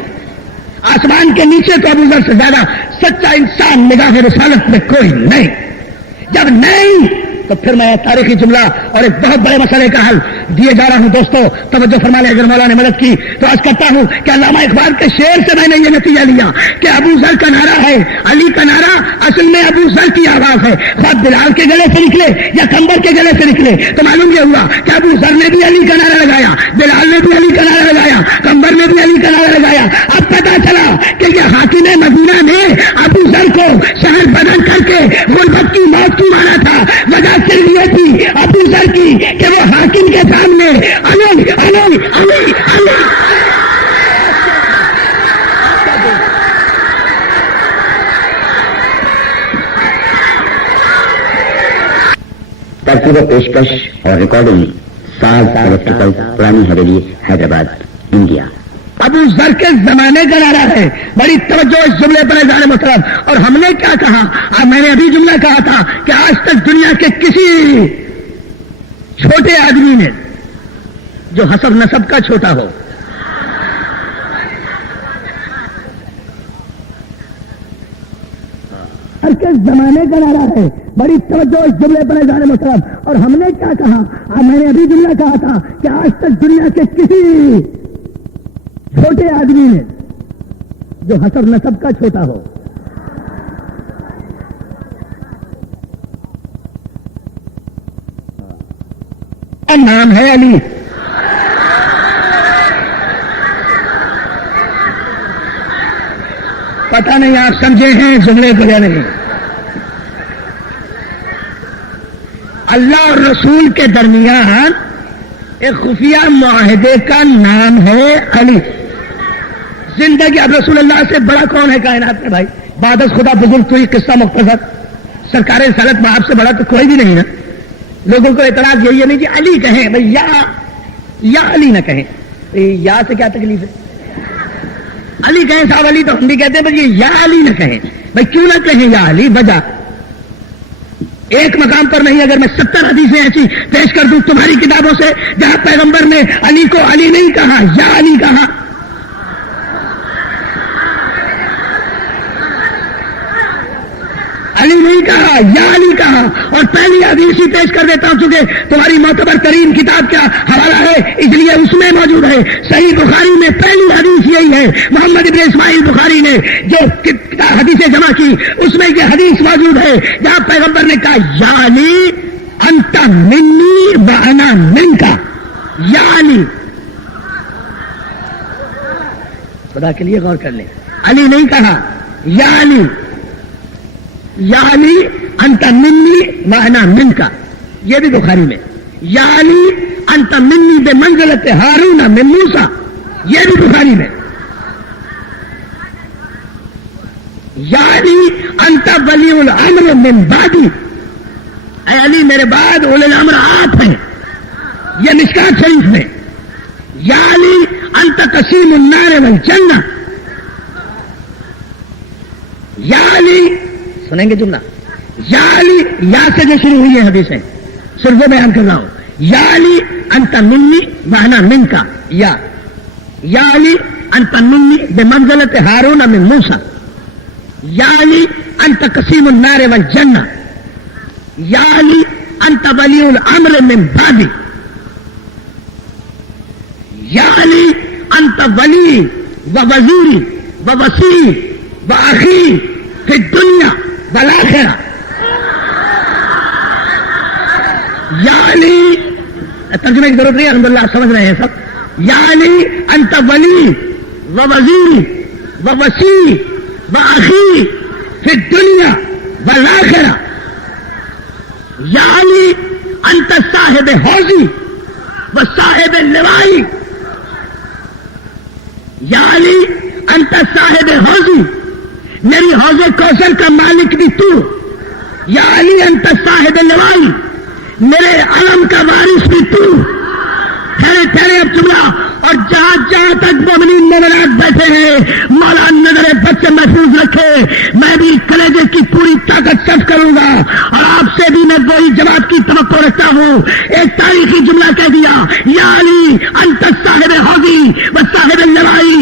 آسمان کے نیچے تو ابو ذر سے زیادہ سچا انسان نگاہ رسالت میں کوئی نہیں. جب نہیں تو پھر میں تاریخی جملہ اور ایک بہت بڑے مسئلے کا حل دیے جا رہا ہوں. دوستو توجہ فرما لیں، اگر مولا نے مدد کی تو عرض کرتا ہوں کہ علامہ اقبال کے شعر سے میں نے یہ نتیجہ لیا کہ ابو ذر کا نعرہ ہے، علی کا نعرہ اصل میں ابو ذر کی آواز ہے. خود بلال کے گلے سے نکلے یا کمبر کے گلے سے نکلے تو معلوم یہ ہوا کہ ابو ذر نے بھی علی کا نعرہ لگایا، بلال نے بھی علی کا نعرہ لگایا، کمبر نے بھی علی کا نعرہ لگایا. اب پتا چلا کہ یہ حاکم مدینہ نے ابو ذر کو شہر بدل کر کے غربت کی موت کی مارا تھا. وجہ صرف یہ تھی ابو ذر کی کہ وہ حاکم کے سامنے علی علی علی علی ترتیب و پیشکش اور ریکارڈنگ ساز الیکٹریکل، پرانی حویلی، حیدرآباد، انڈیا. ابو ذر کے زمانے کا نعرہ ہے. بڑی توجہ اس جملے پر ہے جانے محترم. اور ہم نے کیا کہا؟ میں نے ابھی جملہ کہا تھا کہ آج تک دنیا کے کسی چھوٹے آدمی نے جو حسب نسب کا چھوٹا ہو، کے زمانے کا نعرہ ہے. بڑی توجہ اس جملے پر ہے جانے محترم. اور ہم نے کیا کہا؟ میں نے ابھی جملہ کہا تھا کہ آج تک دنیا کے کسی چھوٹے آدمی نے جو حسب نسب کا چھوٹا ہو، نام ہے علی. پتہ نہیں آپ سمجھے ہیں جملے کو یا نہیں. اللہ اور رسول کے درمیان ایک خفیہ معاہدے کا نام ہے علی. زندگی اب رسول اللہ سے بڑا کون ہے کائنات میں بھائی؟ بعد از خدا بزرگ کوئی قصہ مختصر، سرکار رسالت میں آپ سے بڑا تو کوئی بھی نہیں نا. لوگوں کو اعتراض یہی ہے نہیں جی علی کہیں بھائی، یا علی نہ کہیں. یا سے کیا تکلیف ہے؟ علی کہیں صاحب علی، تو ہم بھی کہتے ہیں بھائی یا علی نہ کہیں. بھائی کیوں نہ کہیں یا علی؟ وجہ ایک مقام پر نہیں، اگر میں 70 حدیثیں ایسی پیش کر دوں تمہاری کتابوں سے جہاں پیغمبر نے علی کو علی نہیں کہا، یا علی کہا. علی نہیں کہا، یا علی کہا. اور پہلی حدیث ہی پیش کر دیتا ہوں چونکہ تمہاری معتبر ترین کتاب کا حوالہ ہے اس لیے اس میں موجود ہے. صحیح بخاری میں پہلی حدیث یہی ہے. محمد ابن اسماعیل بخاری نے جو حدیثیں جمع کی اس میں یہ حدیث موجود ہے جہاں پیغمبر نے کہا یا علی انت منی وانا منکا. یا علی، خدا کے لیے غور کر لیں، علی نہیں کہا یا علی. یا علی انت منی وانا منکا، یہ بھی بخاری میں. یا علی انت منی بمنزلت ہارون من موسیٰ، یہ بھی بخاری میں. یا علی انت ولی الامر من بعدی، اے علی میرے بعد اولی الامر آپ ہیں، یہ مشکات شریف میں. یا علی انت قسیم النار والجنہ. یا علی، سنیں گے جملہ، یا علی، یا سے جو شروع ہوئی ہے حدیثیں صرف وہ بیان کر رہا ہوں. یا علی انت منی وانا منکا، یا علی انت منی بمنزلت ہارون من موسیٰ. یا علی انت قسیم النار والجنہ. یا علی انت ولی الامر من بعدی. یا علی انت ولی و وزیری و وسیع وأخي في الدنيا والآخرة. یعنی ترجمے کی ضرورت نہیں ہے، الحمدللہ آپ سمجھ رہے ہیں سب. یعنی انت ولی و وزیر و وسیع و اخی فی الدنیا والآخرہ. یعنی انت صاحب حوضی و صاحب لوائی. یعنی انت صاحب حوضی، میری حوض کوثر کا مالک بھی تو. یعنی انت صاحب لوائی، میرے علم کا وارث بھی تو. ٹھہرے ٹھہرے اب جملہ. اور جہاں جہاں تک مومنین مومنات بیٹھے ہیں، مولا نظر بچے محفوظ رکھے. میں بھی کلیجے کی پوری طاقت صرف کروں گا، اور آپ سے بھی میں وہی جواب کی توقع رکھتا ہوں. ایک تاریخی جملہ کہہ دیا، یا علی انت صاحب حوضی و صاحب اللوائی.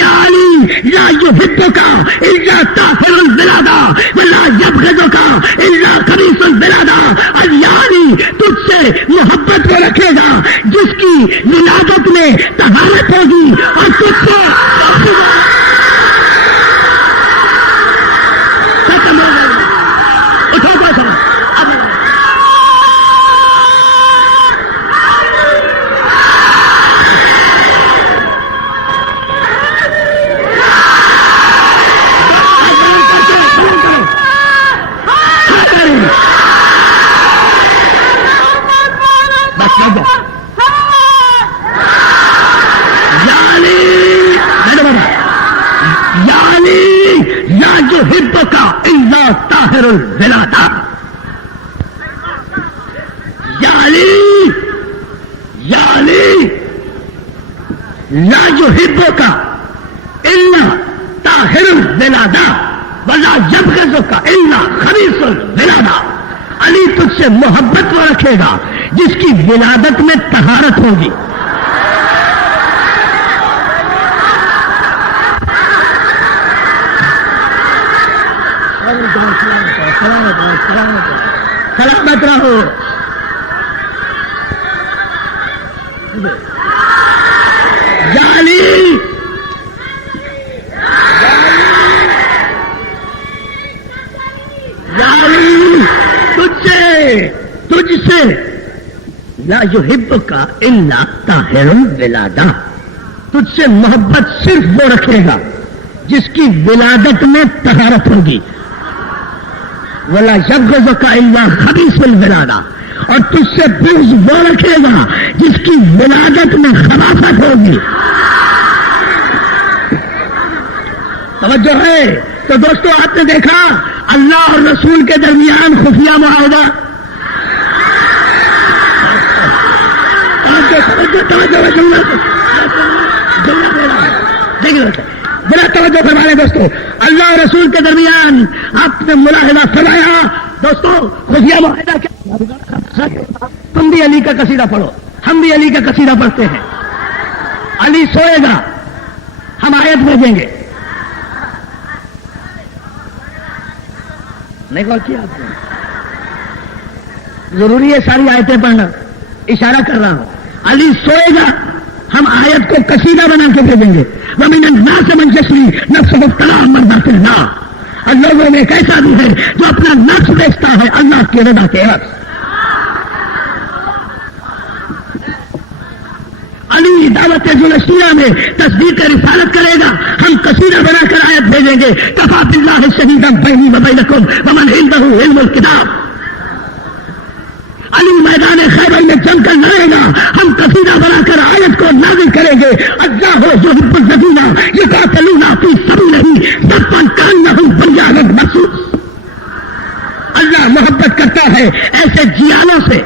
یا علی لا یحبک الا طاہر البلادہ ولا یبغضک الا خبیث البلادہ. یا علی تجھ سے محبت کو رکھے گا جس کی ولادت میں طہارت ہوگی، اور تجھ سے ختم ہو گئی. اٹھو کو سر طاہر الولادہ. یعنی لا یحبک الا طاہر الولادہ ولا یبغضک الا خبیث الولادہ. علی تجھ سے محبت وہ رکھے گا جس کی ولادت میں طہارت ہوگی. سلامت رہو. یعنی تجھ سے لا یحبک الا طاہر الولادہ. تجھ سے محبت صرف وہ رکھے گا جس کی ولادت میں طہارت ہوگی. ولا یبغضک الا خبیث الولادہ. اور تجھ سے بغض وہ رکھے گا جس کی ولادت میں خباثت ہوگی. توجہ ہے. تو دوستو آپ نے دیکھا اللہ اور رسول کے درمیان خفیہ معاہدہ. بڑا توجہ فرمائے دوستو. اللہ اور رسول کے درمیان آپ نے ملاحظہ فرمایا. دوستو خفیہ معاہدہ کیا؟ تم بھی علی کا قصیدہ پڑھو، ہم بھی علی کا قصیدہ پڑھتے ہیں. علی سوئے گا، ہم آیت بھیجیں گے. نہیں غور کیا آپ نے؟ ضروری ہے ساری آیتیں پڑھنا، اشارہ کر رہا ہوں. علی سوئے گا، ہم آیت کو قصیدہ بنا کے بھیجیں گے. وَمِنَ النَّاسِ مَن يَشْرِي نَفْسَهُ ابْتِغَاءَ مَرْضَاتِ اللَّهِ. اور لوگوں میں ایک ایسا بھی ہے جو اپنا نفس بیچتا ہے اللہ کی رضا کے عوض. علی دعوت جلسیہ میں تصدیق رسالت کرے گا، ہم قصیدہ بنا کر آیت بھیجیں گے. کفا باللہ شہیدا بینی و بینکم ومن عنده علم الکتاب. علی میدان خیبر میں جم کر لڑے گا، ہم قصیدہ بنا کر آیت کو نازل کریں گے. اللہ یحب الذین یقاتلون فی سبیلہ صفا کانہم بنیان مرصوص. اللہ محبت کرتا ہے ایسے جیالوں سے،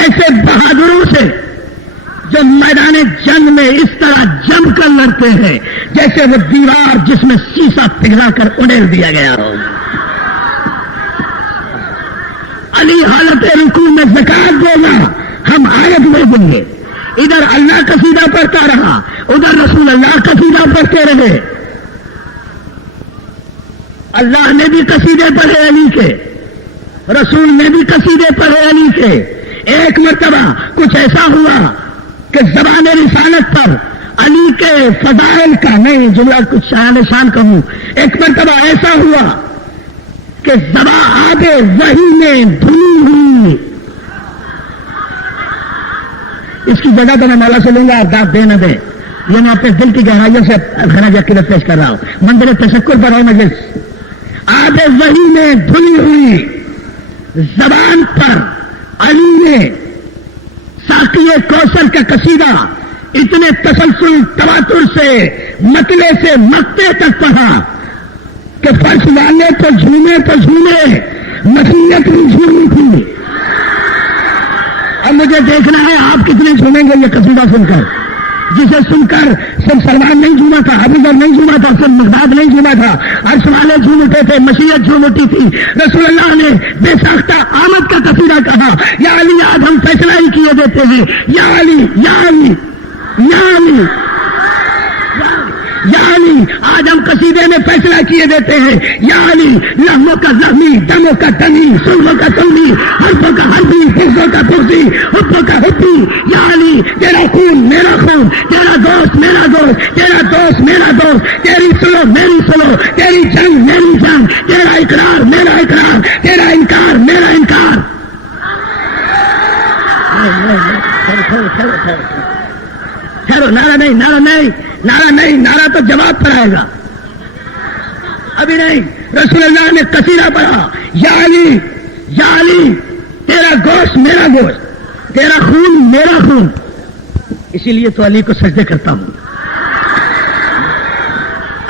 ایسے بہادروں سے جو میدان جنگ میں اس طرح جم کر لڑتے ہیں جیسے وہ دیوار جس میں سیسا پگھلا کر اڑیل دیا گیا ہو. علی حالت رکوع میں زکات دے گا، ہم آیت میں دیں گے. ادھر اللہ قصیدہ پڑھتا رہا، ادھر رسول اللہ قصیدہ پڑھتے رہے. اللہ نے بھی قصیدے پڑھے علی کے، رسول نے بھی قصیدے پڑھے علی کے. ایک مرتبہ کچھ ایسا ہوا کہ زبان رسالت پر علی کے فضائل کا نہیں جملہ کچھ شان شان کہوں، ایک مرتبہ ایسا ہوا کہ زبان آب وحی میں دھلی ہوئی. اس کی جگہ تو میں مولا سے لوں گا، آپ دے نہ دیں، یہ میں اپنے دل کی گہرائیوں سے خراج عقیدت پیش کر رہا ہوں. منظر تشکر پر ہو مجلس. آب وحی میں دھلی ہوئی زبان پر علی نے ساقی کوثر کا قصیدہ اتنے تسلسل تواتر سے مطلع سے مقطع تک پڑھا کہ فرش والے تو جھومے مسیحیت بھی جھومی تھی. اب مجھے دیکھنا ہے آپ کتنے جھومیں گے یہ قصیدہ سن کر، جسے سن کر صرف سلمان نہیں جھوما تھا، ابو ذر نہیں جھوما تھا، صرف مقداد نہیں جھوما تھا، عرش والے جھوم اٹھے تھے، مشیت جھوم اٹھی تھی. رسول اللہ نے بے ساختہ آمد کا قصیدہ کہا، یا علی آج ہم فیصلہ ہی کیے دیتے ہیں، یا علی یا علی یا علی یا علی آج ہم قصیدے میں فیصلہ کیے دیتے ہیں، یا علی لہموں کا زخمی، دموں کا دمی، سلموں کا سلمی، حرفوں کا حرفی، فرزوں کا فرزی، حبوں کا حبی. یا علی تیرا خون میرا خون، تیرا دوست میرا دوست، تیرا دوست میرا دوست، تیری سلو میری سلو، تیری جنگ میری جنگ، تیرا اقرار میرا اقرار، تیرا انکار میرا انکار. نعرہ نہیں نعرہ نہیں نعرہ نہیں، نعرہ تو جواب پر آئے گا، ابھی نہیں. رسول اللہ نے قصیدہ پڑھا، یا علی تیرا گوشت میرا گوشت، تیرا خون میرا خون. اسی لیے تو علی کو سجدے کرتا ہوں،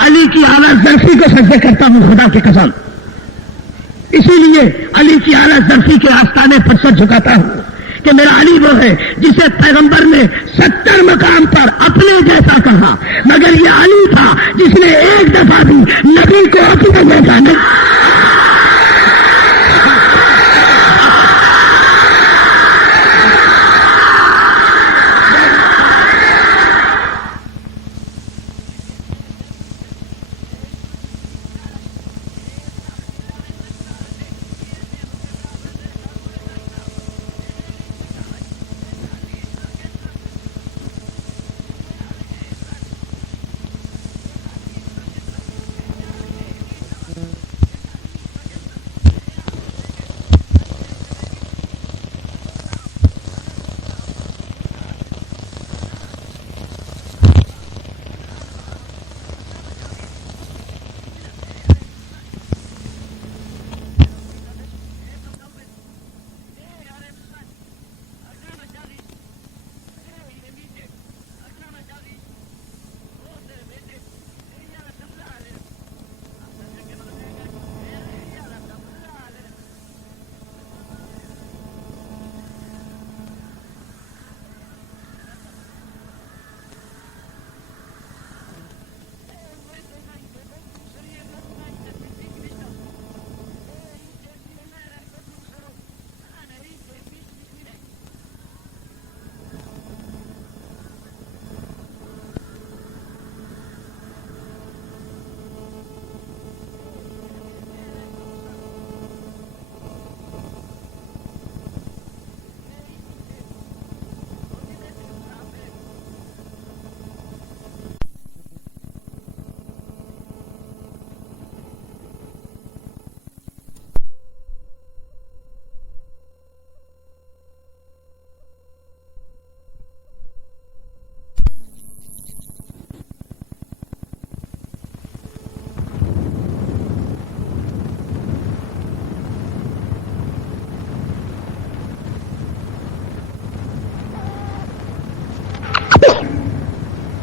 علی کی اعلیٰ ظرفی کو سجدے کرتا ہوں خدا کی قسم. اسی لیے علی کی اعلیٰ ظرفی کے آستانے پر سر جھکاتا ہوں کہ میرا علی وہ ہے جسے پیغمبر نے 70 مقام پر اپنے جیسا کہا، مگر یہ علی تھا جس نے ایک دفعہ بھی نبی کو اپنا جیسا نہیں.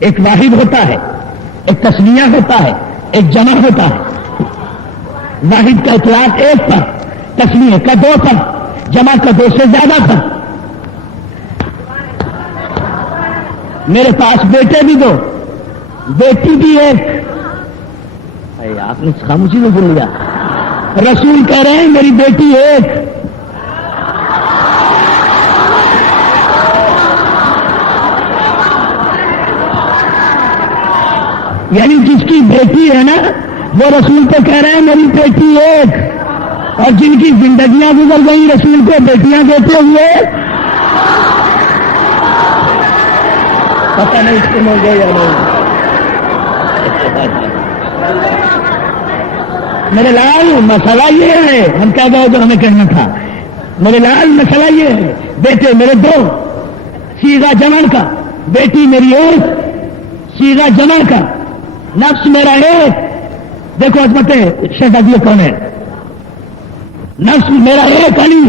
ایک واحد ہوتا ہے، ایک تسمیہ ہوتا ہے، ایک جمع ہوتا ہے. واحد کا اطلاق ایک پر، تسمیہ کا دو پر، جمع کا دو سے زیادہ پر. میرے پاس بیٹے بھی دو، بیٹی بھی ایک. آپ نے خاموشی میں بول لیا. رسول کہہ رہے ہیں میری بیٹی ایک. یعنی جس کی بیٹی ہے نا وہ رسول کو کہہ رہے ہیں میری بیٹی ایک، اور جن کی زندگیاں گزر گئی رسول کو بیٹیاں دیتے ہوئے پتہ نہیں سنو گے یا نہیں. میرے لال مسئلہ یہ ہے، ہم کیا گئے جو ہمیں کہنا تھا. میرے لال مسئلہ یہ ہے، بیٹے میرے دو، سیغہ جمع کا، بیٹی میری ایک، سیغہ جمع کا، نفس میرا ایک. دیکھو عظمت شہزادی کون ہے؟ نفس میرا ایک علی،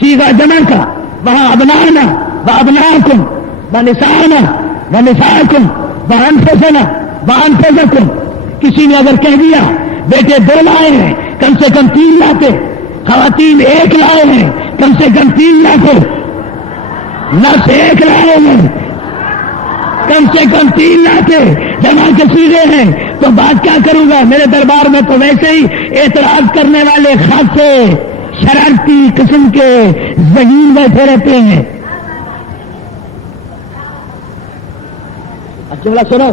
سیغہ جمع کا، وہاں ابنانا وابناکم ونسانا ونساکم وانفسنا وانفسکم. کسی نے اگر کہہ دیا بیٹے دو لائے ہیں، کم سے کم 3 لاتے، خواتین 1 لائے ہیں، کم سے کم 3 لاتے، نفس 1 لائے ہیں، کم سے کم 3 لاتے، جمع کے سیغے ہیں، تو بات کیا کروں گا؟ میرے دربار میں تو ویسے ہی اعتراض کرنے والے خاصے شرارتی قسم کے ذہین بیٹھے رہتے ہیں. اب جملہ سنو،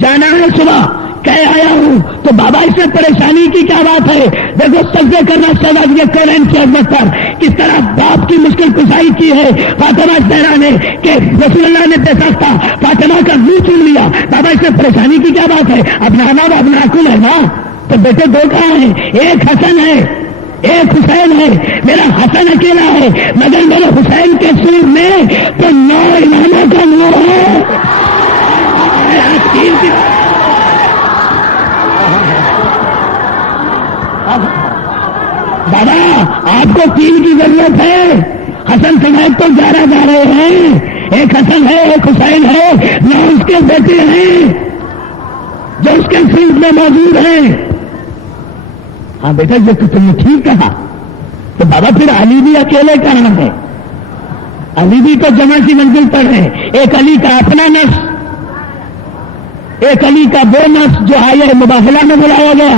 جانا ہے صبح کہہ آیا ہوں تو بابا اس میں پریشانی کی کیا بات ہے؟ دیکھو سجدے کرنا شہزادی کورین کی عظمت پر کس طرح باپ کی مشکل کشائی کی ہے فاطمہ زہرا نے کہ رسول اللہ نے بے سختا فاطمہ کا منہ چن لیا. بابا اس میں پریشانی کی کیا بات ہے؟ ابنانا و ابناکم ہے نا، تو بیٹے 2 کہاں ہیں؟ ایک حسن ہے ایک حسین ہے. میرا حسن اکیلا ہے مگر میرے حسین کے سور میں تو 9 اماموں کا نور ہے. بابا آپ کو 3 کی ضرورت ہے. حسن سمیت تو 11 جا رہے ہیں. ایک حسن ہے ایک حسین ہے، 9 اس کے بیٹے ہیں جو اس کے سیٹ میں موجود ہیں. ہاں بیٹا یہ تو تم نے ٹھیک کہا. تو بابا پھر علی بھی اکیلے کہاں ہے؟ علی بھی تو جمع کی منزل پر ہے. ایک علی کا اپنا نفس، ایک علی کا وہ نفس جو آئے مباہلہ میں بلایا گیا،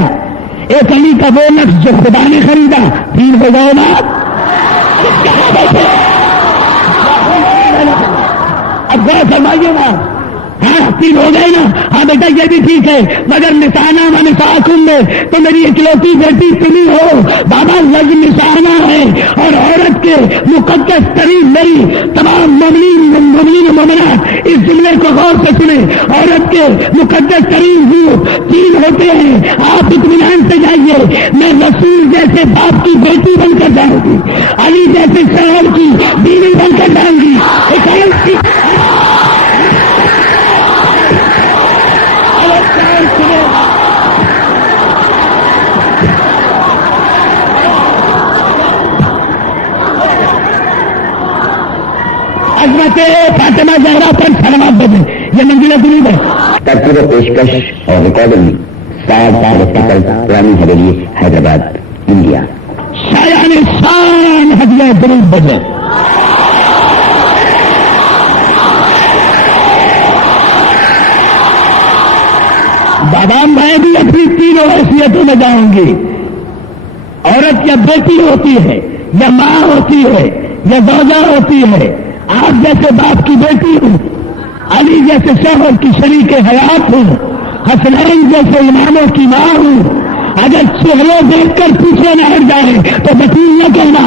ایک علی کا وہ نفس جو خدا نے خریدا. 3 ہو گئے نا. اب غور فرمائیے نا، ہاں 3 ہو گئے نا. ہاں بیٹا یہ بھی ٹھیک ہے مگر نسانہ و نساکم میں تو میری اکلوتی بیٹی تمہیں ہو. بابا لفظ نسانہ ہے اور عورت کے مقدس ترین میری تمام مومنین و مومنات اس جملے کو غور سے سنیں. عورت کے مقدس ترین روح 3 ہوتے ہیں. آپ اطمینان سے جائیے. میں رسول جیسے باپ کی بیٹی بن کر جاؤں گی، علی جیسے شوہر کی بیوی بن کر جاؤں گی. عظمت فاطمہ زہرا پر سلامات بجے یہ منزل درود ہے. ترتیب پیشکش اور ریکارڈنگ سال پرانی حویلی حیدرآباد انڈیا. شایان شان ہدیہ درود بجے. بابا میں بھی اپنی 3 حیثیتوں میں جاؤں گی. عورت یا بیٹی ہوتی ہے یا ماں ہوتی ہے یا زوجہ ہوتی ہے. آپ جیسے باپ کی بیٹی ہوں، علی جیسے شوہر کی شریک حیات ہوں، حسنین جیسے اماموں کی ماں ہوں. اگر چہرے دیکھ کر پیچھے نہ ہٹ جائے تو وکیل نہ کہنا.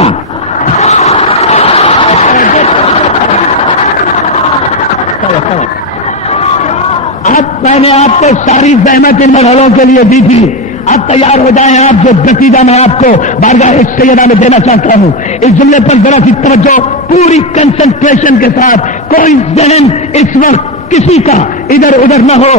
اب میں نے آپ کو ساری زحمت ان مرحلوں کے لیے دی تھی. اب تیار ہو جائیں آپ. جو نتیجہ میں آپ کو بارگاہ سیدہ میں دینا چاہتا ہوں اس جملے پر ذرا سی توجہ پوری کنسنٹریشن کے ساتھ. کوئی ذہن اس وقت کسی کا ادھر ادھر نہ ہو.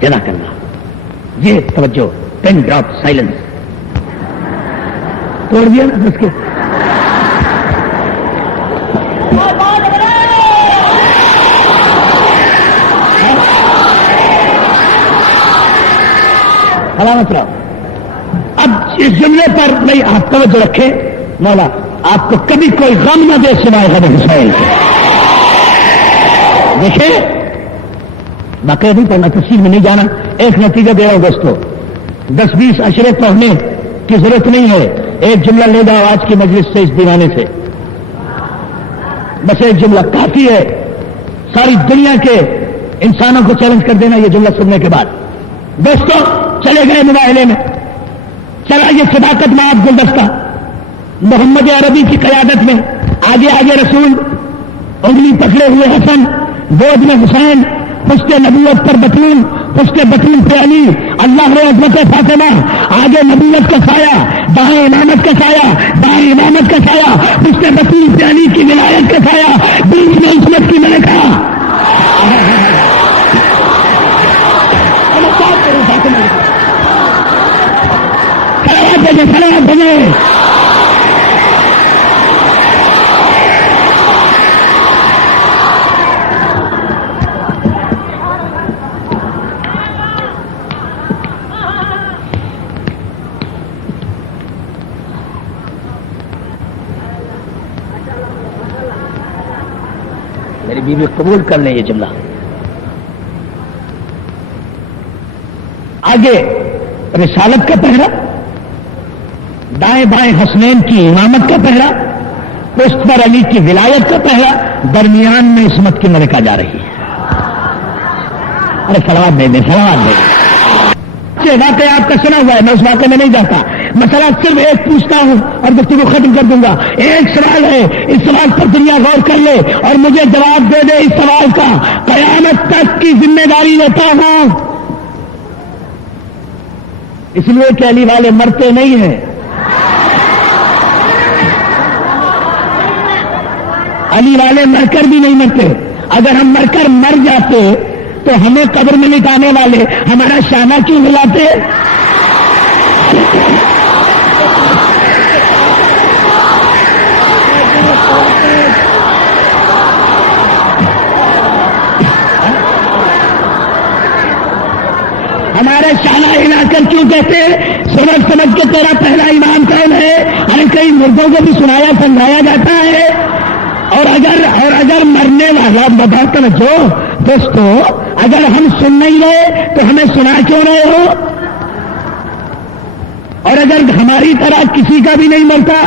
جنا کرنا یہ توجہ. 10 ڈراپ سائلنس توڑ دیا نا اس کے. سلامت رہو. اب اس جملے پر نہیں آپ توجہ رکھیں. مولا آپ کو کبھی کوئی غم نہ دے سوائے غم حسین کے. دیکھیں باقاعدہ نہیں پڑھنا، تفصیل میں نہیں جانا. ایک نتیجہ دے رہا ہوں دوستو. 10-20 اشرے پڑھنے کی ضرورت نہیں ہے. ایک جملہ لے جاؤ آج کی مجلس سے، اس دیوانے سے. بس ایک جملہ کافی ہے. ساری دنیا کے انسانوں کو چیلنج کر دینا یہ جملہ سننے کے بعد. دوستوں چلے گئے مباہلے میں، چلا یہ صداقت مآب گلدستہ محمد عربی کی قیادت میں، آگے آگے رسول، انگلی پکڑے ہوئے حسن، گود میں حسین، پشت نبوت پر بطول، پشت بطول پہ علی، اللہ عظمت فاطمہ، آگے نبوت کا سایہ، دائیں امامت کا سایہ، دائیں امامت کا سایہ، پشت بطول پہ علی کی ولایت کا سایہ، بیچ میں عصمت کی ملکہ۔ سلام بنے میری بیوی قبول کر لیں یہ جملہ۔ آگے رسالت کا پہرا، دائیں بائیں حسنین کی امامت کا پہرا، پشت پر علی کی ولایت کا پہرا، درمیان میں عصمت کی ملکہ جا رہی ہے۔ ارے سلام دے دیں، سلام دے دیں۔ یہ واقعہ آپ کا سنا ہوا ہے، میں اس واقعے میں نہیں جاتا، مسئلہ صرف ایک پوچھتا ہوں اور گفتگو ختم کر دوں گا۔ ایک سوال ہے، اس سوال پر دنیا غور کر لے اور مجھے جواب دے دے اس سوال کا، قیامت تک کی ذمہ داری لیتا ہوں، اس لیے کہ علی والے مرتے نہیں ہیں، علی والے مر کر بھی نہیں مرتے۔ اگر ہم مر کر مر جاتے تو ہمیں قبر میں لٹانے والے ہمارا شانہ کیوں ہلاتے؟ ہمارے شانہ ہلا کر کیوں کہتے؟ سمجھ کے تیرا پہلا امام کون ہے؟ ارے کئی مردوں کو بھی سنایا سمجھایا جاتا ہے۔ اور اگر مرنے والا بتا توجہ دوستو، اگر ہم سن نہیں رہے تو ہمیں سنا کیوں رہے ہو؟ اور اگر ہماری طرح کسی کا بھی نہیں مرتا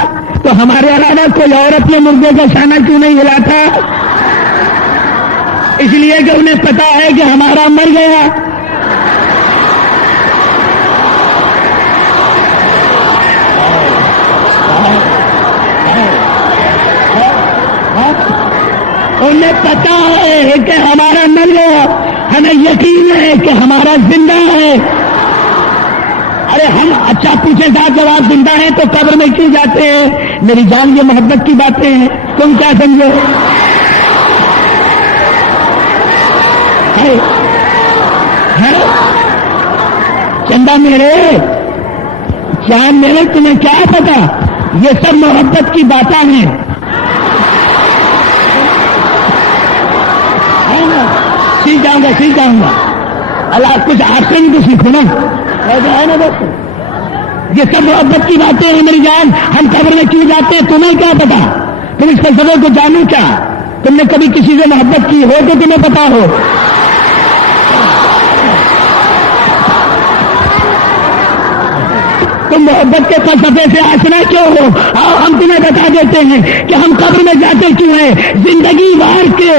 تو ہمارے علاوہ کوئی اور اپنے مردے کا شانہ کیوں نہیں ہلاتا؟ اس لیے کہ انہیں پتا ہے کہ ہمارا مر گیا۔ انہیں پتا ہے کہ ہمارا مر گیا، ہمیں یقین ہے کہ ہمارا زندہ ہے۔ ارے ہم اچھا پوچھے صاحب جواب زندہ ہے تو قبر میں کیوں جاتے ہیں؟ میری جان یہ محبت کی باتیں ہیں، تم کیا سمجھو؟ چندہ میرے، جان میرے، تمہیں کیا پتا؟ یہ سب محبت کی باتیں ہیں۔ سیکھ جاؤں گا اللہ کچھ آپ سے بھی تو سیکھو نا، ہے نا دوست؟ یہ سب محبت کی باتیں ہیں میری جان۔ ہم قبر میں کیوں جاتے ہیں تمہیں کیا پتا؟ تم اس فلسفے کو جانو کیا؟ تم نے کبھی کسی سے محبت کی ہو تو تمہیں پتا ہو۔ تم محبت کے فلسفے سے آشنا کیوں ہو؟ اور ہم تمہیں بتا دیتے ہیں کہ ہم قبر میں جاتے کیوں ہیں۔ زندگی وار کے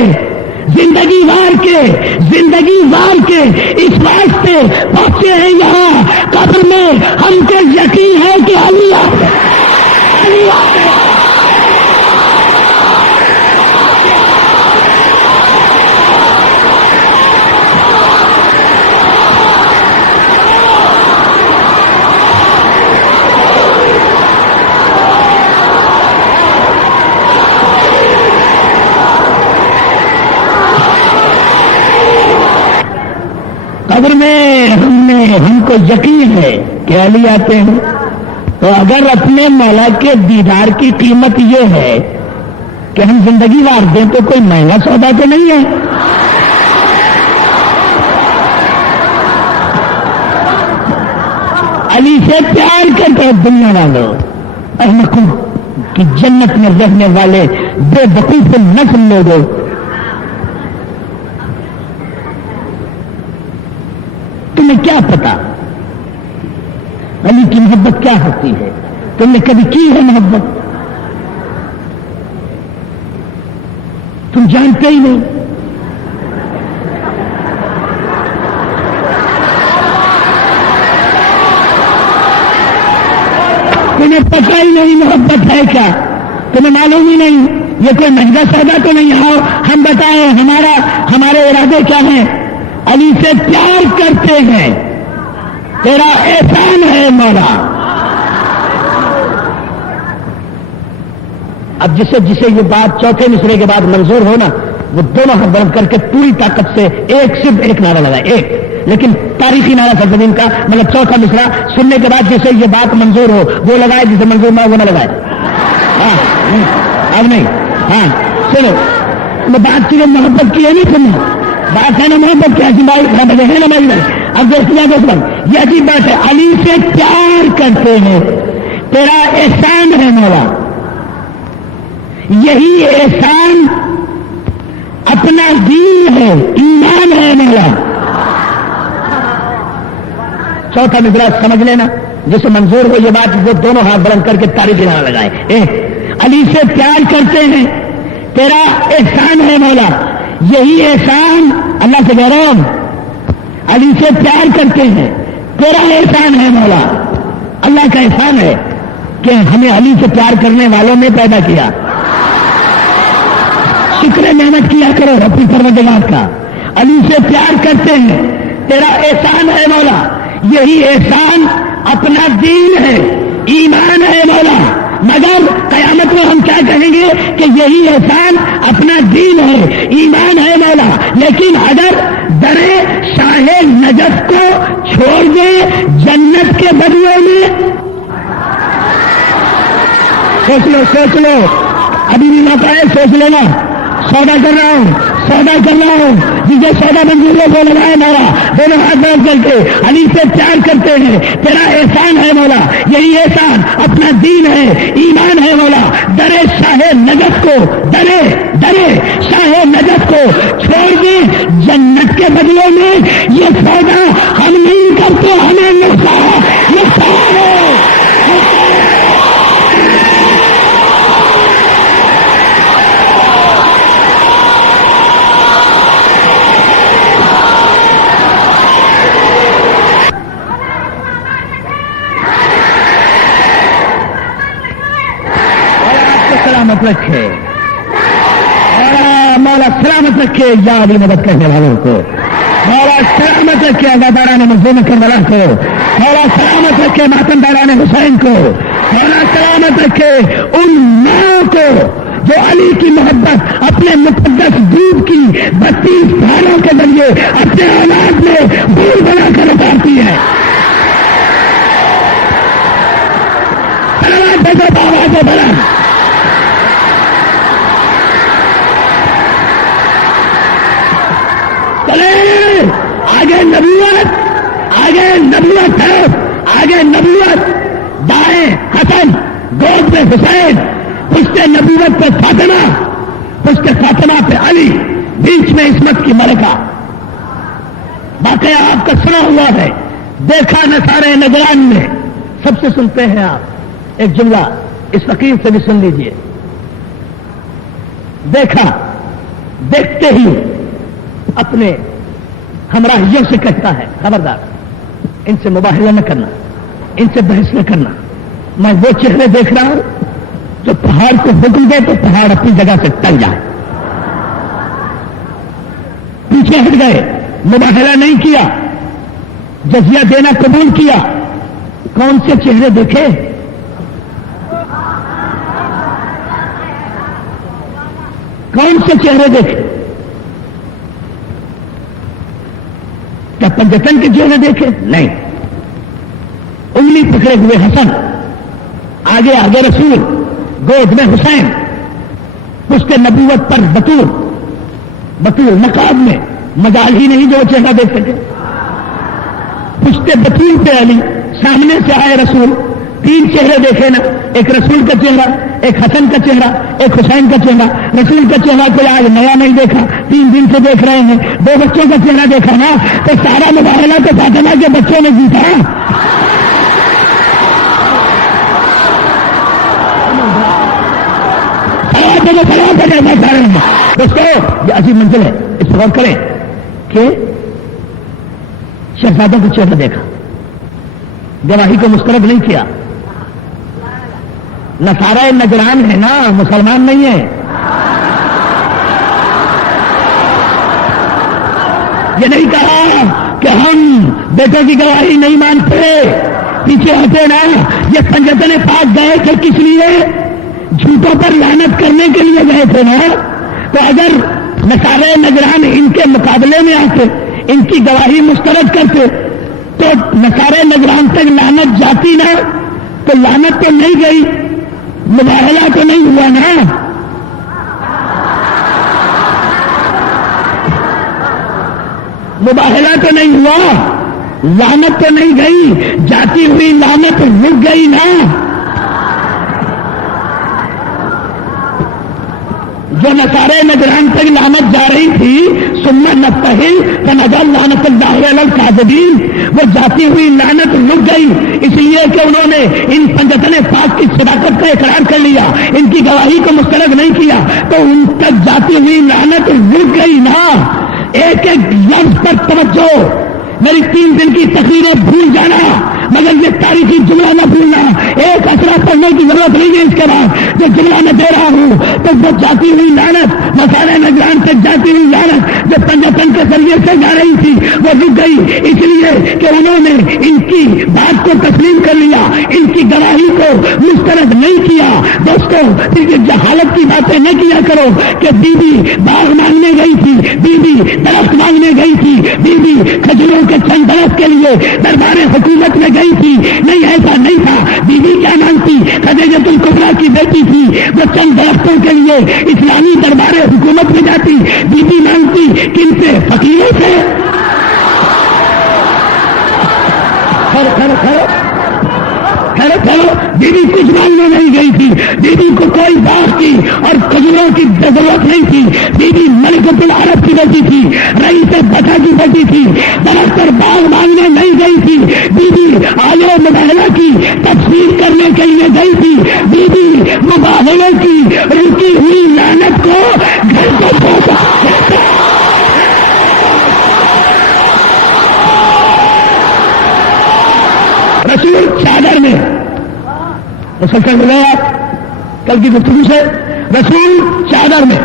اس واسطے پہنچے ہیں یہاں قبر میں، ہم کو یقین ہے کہ علی قبر میں ہم کو یقین ہے کہ علی آتے ہیں۔ تو اگر اپنے مولا کے دیدار کی قیمت یہ ہے کہ ہم زندگی وار دیں تو کوئی مہنگا سودا تو نہیں ہے۔ علی سے پیار کرتے دنیا والوں، احمقوں کی جنت میں رہنے والے بے وقوف نسل لوگوں، تمہیں کیا پتا علی کی محبت کیا ہوتی ہے؟ تم نے کبھی کی ہے محبت؟ تم جانتے ہی نہیں۔ تمہیں پتہ ہی نہیں محبت ہے کیا؟ تمہیں معلوم ہی نہیں یہ کوئی مہنگا سودا تو نہیں؟ آؤ ہم بتائیں ہمارے ارادے کیا ہیں؟ علی سے پیار کرتے ہیں، تیرا احسان ہے مولا۔ اب جسے یہ بات چوتھے مصرے کے بعد منظور ہو نا، وہ دونوں ہاتھ بلند کر کے پوری طاقت سے صرف ایک نعرہ لگائے، ایک، لیکن تاریخی نعرہ سرزمین کا، مطلب چوتھا مصرع سننے کے بعد جسے یہ بات منظور ہو وہ لگائے، جسے منظور نہ ہو وہ نہ لگائے۔ ہاں اب نہیں، ہاں چلو بات کی محبت کی ہے، نہیں سننا بات ہے نا محبت کی، ایسی بات ہے نا میری بات۔ اب دوست یہ عجیب بات ہے، علی سے پیار کرتے ہیں، تیرا احسان ہے مولا۔ یہی احسان اپنا دین ہے، ایمان ہے مولا۔ چوتھا مصرع سمجھ لینا، جسے منظور ہو یہ بات، وہ دونوں ہاتھ بلند کر کے تاریخ نعرہ لگائے، علی سے پیار کرتے ہیں، تیرا احسان ہے مولا۔ یہی احسان اللہ سے کہہ رہا ہوں، علی سے پیار کرتے ہیں، تیرا احسان ہے مولا۔ اللہ کا احسان ہے کہ ہمیں علی سے پیار کرنے والوں نے پیدا کیا۔ شکر محنت کیا کرو اپنی پروردگار کا۔ علی سے پیار کرتے ہیں، تیرا احسان ہے مولا۔ یہی احسان اپنا دین ہے، ایمان ہے مولا۔ مگر قیامت میں ہم کیا کہیں گے کہ یہی احسان اپنا دین ہے، ایمان ہے مولا، لیکن اگر درے شاہ نجف کو چھوڑ دے جنت کے بدلے میں، سوچ لو ابھی بھی موقع ہے، سوچ لینا۔ سودا کر رہا ہوں جسے سودا منظور ہو وہ لگائے مولا، دونوں ہاتھ بلند کر کے علی سے پیار کرتے ہیں، تیرا احسان ہے مولا۔ یہی احسان اپنا دین ہے، ایمان ہے مولا۔ درے شاہ نجف کو چھوڑ دے جنت کے بدلے میں، یہ سودا ہم نہیں کرتے، ہمیں نقصان ہے۔ سلامت رکھے مولا، سلامت رکھے یا علی مدد کرنے والوں کو، مولا سلامت رکھے اداداران منظور کرنے والوں کو، مولا سلامت رکھے ماتم داران حسین کو، مولا سلامت رکھے ان ماں کو جو علی کی محبت اپنے مقدس دودھ کی 32 دھاروں کے ذریعے اپنے اولاد میں دودھ بنا کر اتارتی ہے۔ سلامت بھیجو بابا کو بلا۔ آگے نبوت، دائیں حسن، گود پہ حسین، پشت نبوت پہ فاطمہ، پشت فاطمہ پہ علی، بیچ میں عصمت کی ملکہ۔ واقعہ آپ کا سنا ہوا ہے، دیکھا نثارے نگران میں، سب سے سنتے ہیں آپ ایک جملہ، اس فقیر سے بھی سن لیجئے۔ دیکھا، دیکھتے ہی اپنے ہمراہیوں سے کہتا ہے، خبردار ان سے مباحثہ نہ کرنا، ان سے بحث نہ کرنا، میں وہ چہرے دیکھ رہا ہوں جو پہاڑ کو حکم دے تو پہاڑ اپنی جگہ سے ٹل جائے۔ پیچھے ہٹ گئے، مباحثہ نہیں کیا، جزیہ دینا قبول کیا۔ کون سے چہرے دیکھے؟ کون سے چہرے دیکھے؟ کیا پنجتن کے چہرے دیکھے؟ نہیں، انگلی پکڑے ہوئے حسن، آگے رسول، گود میں حسین، پشت نبوت پر بطول نقاب میں، مجال ہی نہیں جو چہرہ دیکھ سکے۔ پشت بطول پہ علی، سامنے سے آئے رسول، 3 چہرے دیکھے نا، ایک رسول کا چہرہ، ایک حسن کا چہرہ، ایک حسین کا چہرہ۔ رسول کا چہرہ کوئی آج نیا نہیں دیکھا، 3 دن سے دیکھ رہے ہیں۔ 2 بچوں کا چہرہ دیکھا نا، تو سارا مباحثہ تو فاطمہ کے بچوں نے جیتا۔ دوستو یہ عجیب منزل ہے، اس پر غور کریں کہ شہزادوں کو چہرہ دیکھا، گواہی کو مسترد نہیں کیا، نصارہ نجران ہے نا، مسلمان نہیں ہے. یہ نہیں کہا کہ ہم بیٹوں کی گواہی نہیں مانتے، پیچھے ہٹے نا. یہ سنگتن پاک گئے تھے کس لیے؟ جھوٹوں پر لعنت کرنے کے لیے گئے تھے نا. تو اگر نصارہ نجران ان کے مقابلے میں آتے، ان کی گواہی مسترد کرتے، تو نصارہ نجران تک لعنت جاتی نا. تو لعنت تو نہیں گئی، مباہلہ تو نہیں ہوا نا. مباہلہ تو نہیں ہوا، لعنت تو نہیں گئی، جاتی ہوئی لعنت رک گئی نا. جو نصارہ نجران تک لعنت جا رہی تھی، سننا نستحل فنزل لعنت اللہ علی الکاذبین، وہ جاتی ہوئی لعنت رک گئی اس لیے کہ انہوں نے ان سنگتن پاک کی صداقت کا اقرار کر لیا، ان کی گواہی کو مسترد نہیں کیا، تو ان تک جاتی ہوئی لعنت رک گئی نا. ایک ایک لفظ پر توجہ. میری 3 دن کی تقریریں بھول جانا مگر یہ تاریخی جملہ نہ بھولنا. ایک اثرہ پڑھنے کی ضرورت نہیں ہے اس کے بعد. جو جملہ میں دے رہا ہوں تو وہ جاتی ہوئی لعنت، نصارہ نجران تک جاتی ہوئی لعنت جو سنگٹن کے ذریعے سے جا رہی تھی وہ رک گئی اس لیے کہ انہوں نے ان کی بات کو تسلیم کر لیا، ان کی گواہی کو مسترد نہیں کیا. دوستوں جہالت کی باتیں نہ کیا کرو کہ بی بی باغ مانگنے گئی تھی، بی بی درخت مانگنے گئی تھی، بی بی کھجوروں کے چند درخت کے لیے دربار حکومت میں گئی تھی. نہیں، ایسا نہیں تھا. بی بی کیا مانگتی؟ خدیجہ الکبریٰ کی بیٹی تھی، وہ چند درختوں کے لیے اسلامی دربار حکومت میں جاتی. بی بی مانگتی کن سے؟ فقیروں سے. بی بی کچھ مانگنے نہیں گئی تھی. بی بی کو کوئی باغ کی اور کھجوروں کی ضرورت نہیں تھی. بی بی ملکۃ العرب کی بیٹی تھی، رئیس بٹا کی بیٹی تھی. درخت پر باغ مانگنے نہیں گئی تھی. بی بی آیہ مباہلہ کی تفسیر کرنے کے لیے گئی تھی. بی بی مباہلے کی رکی ہوئی لعنت کو گھر کو پہنچا. رسول چادر میں، مسلسل ملے آپ کل کی گفتگو سے، رسول چادر میں،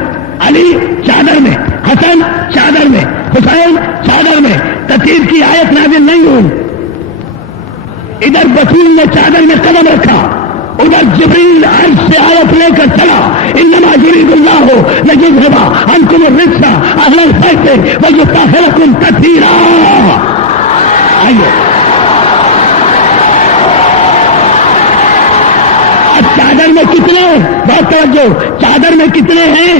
علی چادر میں، حسن چادر میں، حسین چادر میں. تطہیر کی آیت نازل نہیں ہوئی. ادھر رسول نے چادر میں قدم رکھا، ادھر جبریل عرش سے آیت لے کر چلا. انما یرید اللہ لیذھب عنکم الرجس اہل البیت ویطہرکم تطہیرا. آئیے اب چادر میں کتنے، بہت توجہ، چادر میں کتنے ہیں؟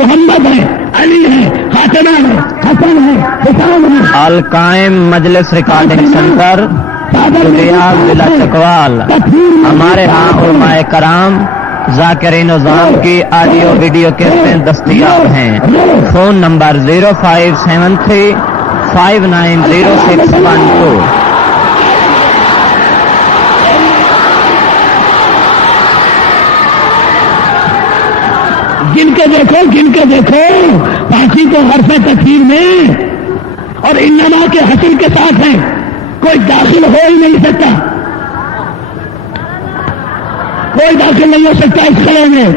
محمد ہیں، علی ہیں، فاطمہ ہیں، حسن ہیں، حسین ہیں. القائم مجلس ریکارڈنگ سینٹر ریاض ضلع چکوال. ہمارے ہاں علماء کرام ذاکرین نظام کی آڈیو ویڈیو کیسٹ دستیاب ہیں. Phone number 0573 590612. گن کے دیکھو پانچی کو حرف تکفیر میں اور انما کے حسن کے ساتھ ہیں. کوئی داخل ہو ہی نہیں سکتا، کوئی داخل نہیں ہو سکتا اس خلے میں،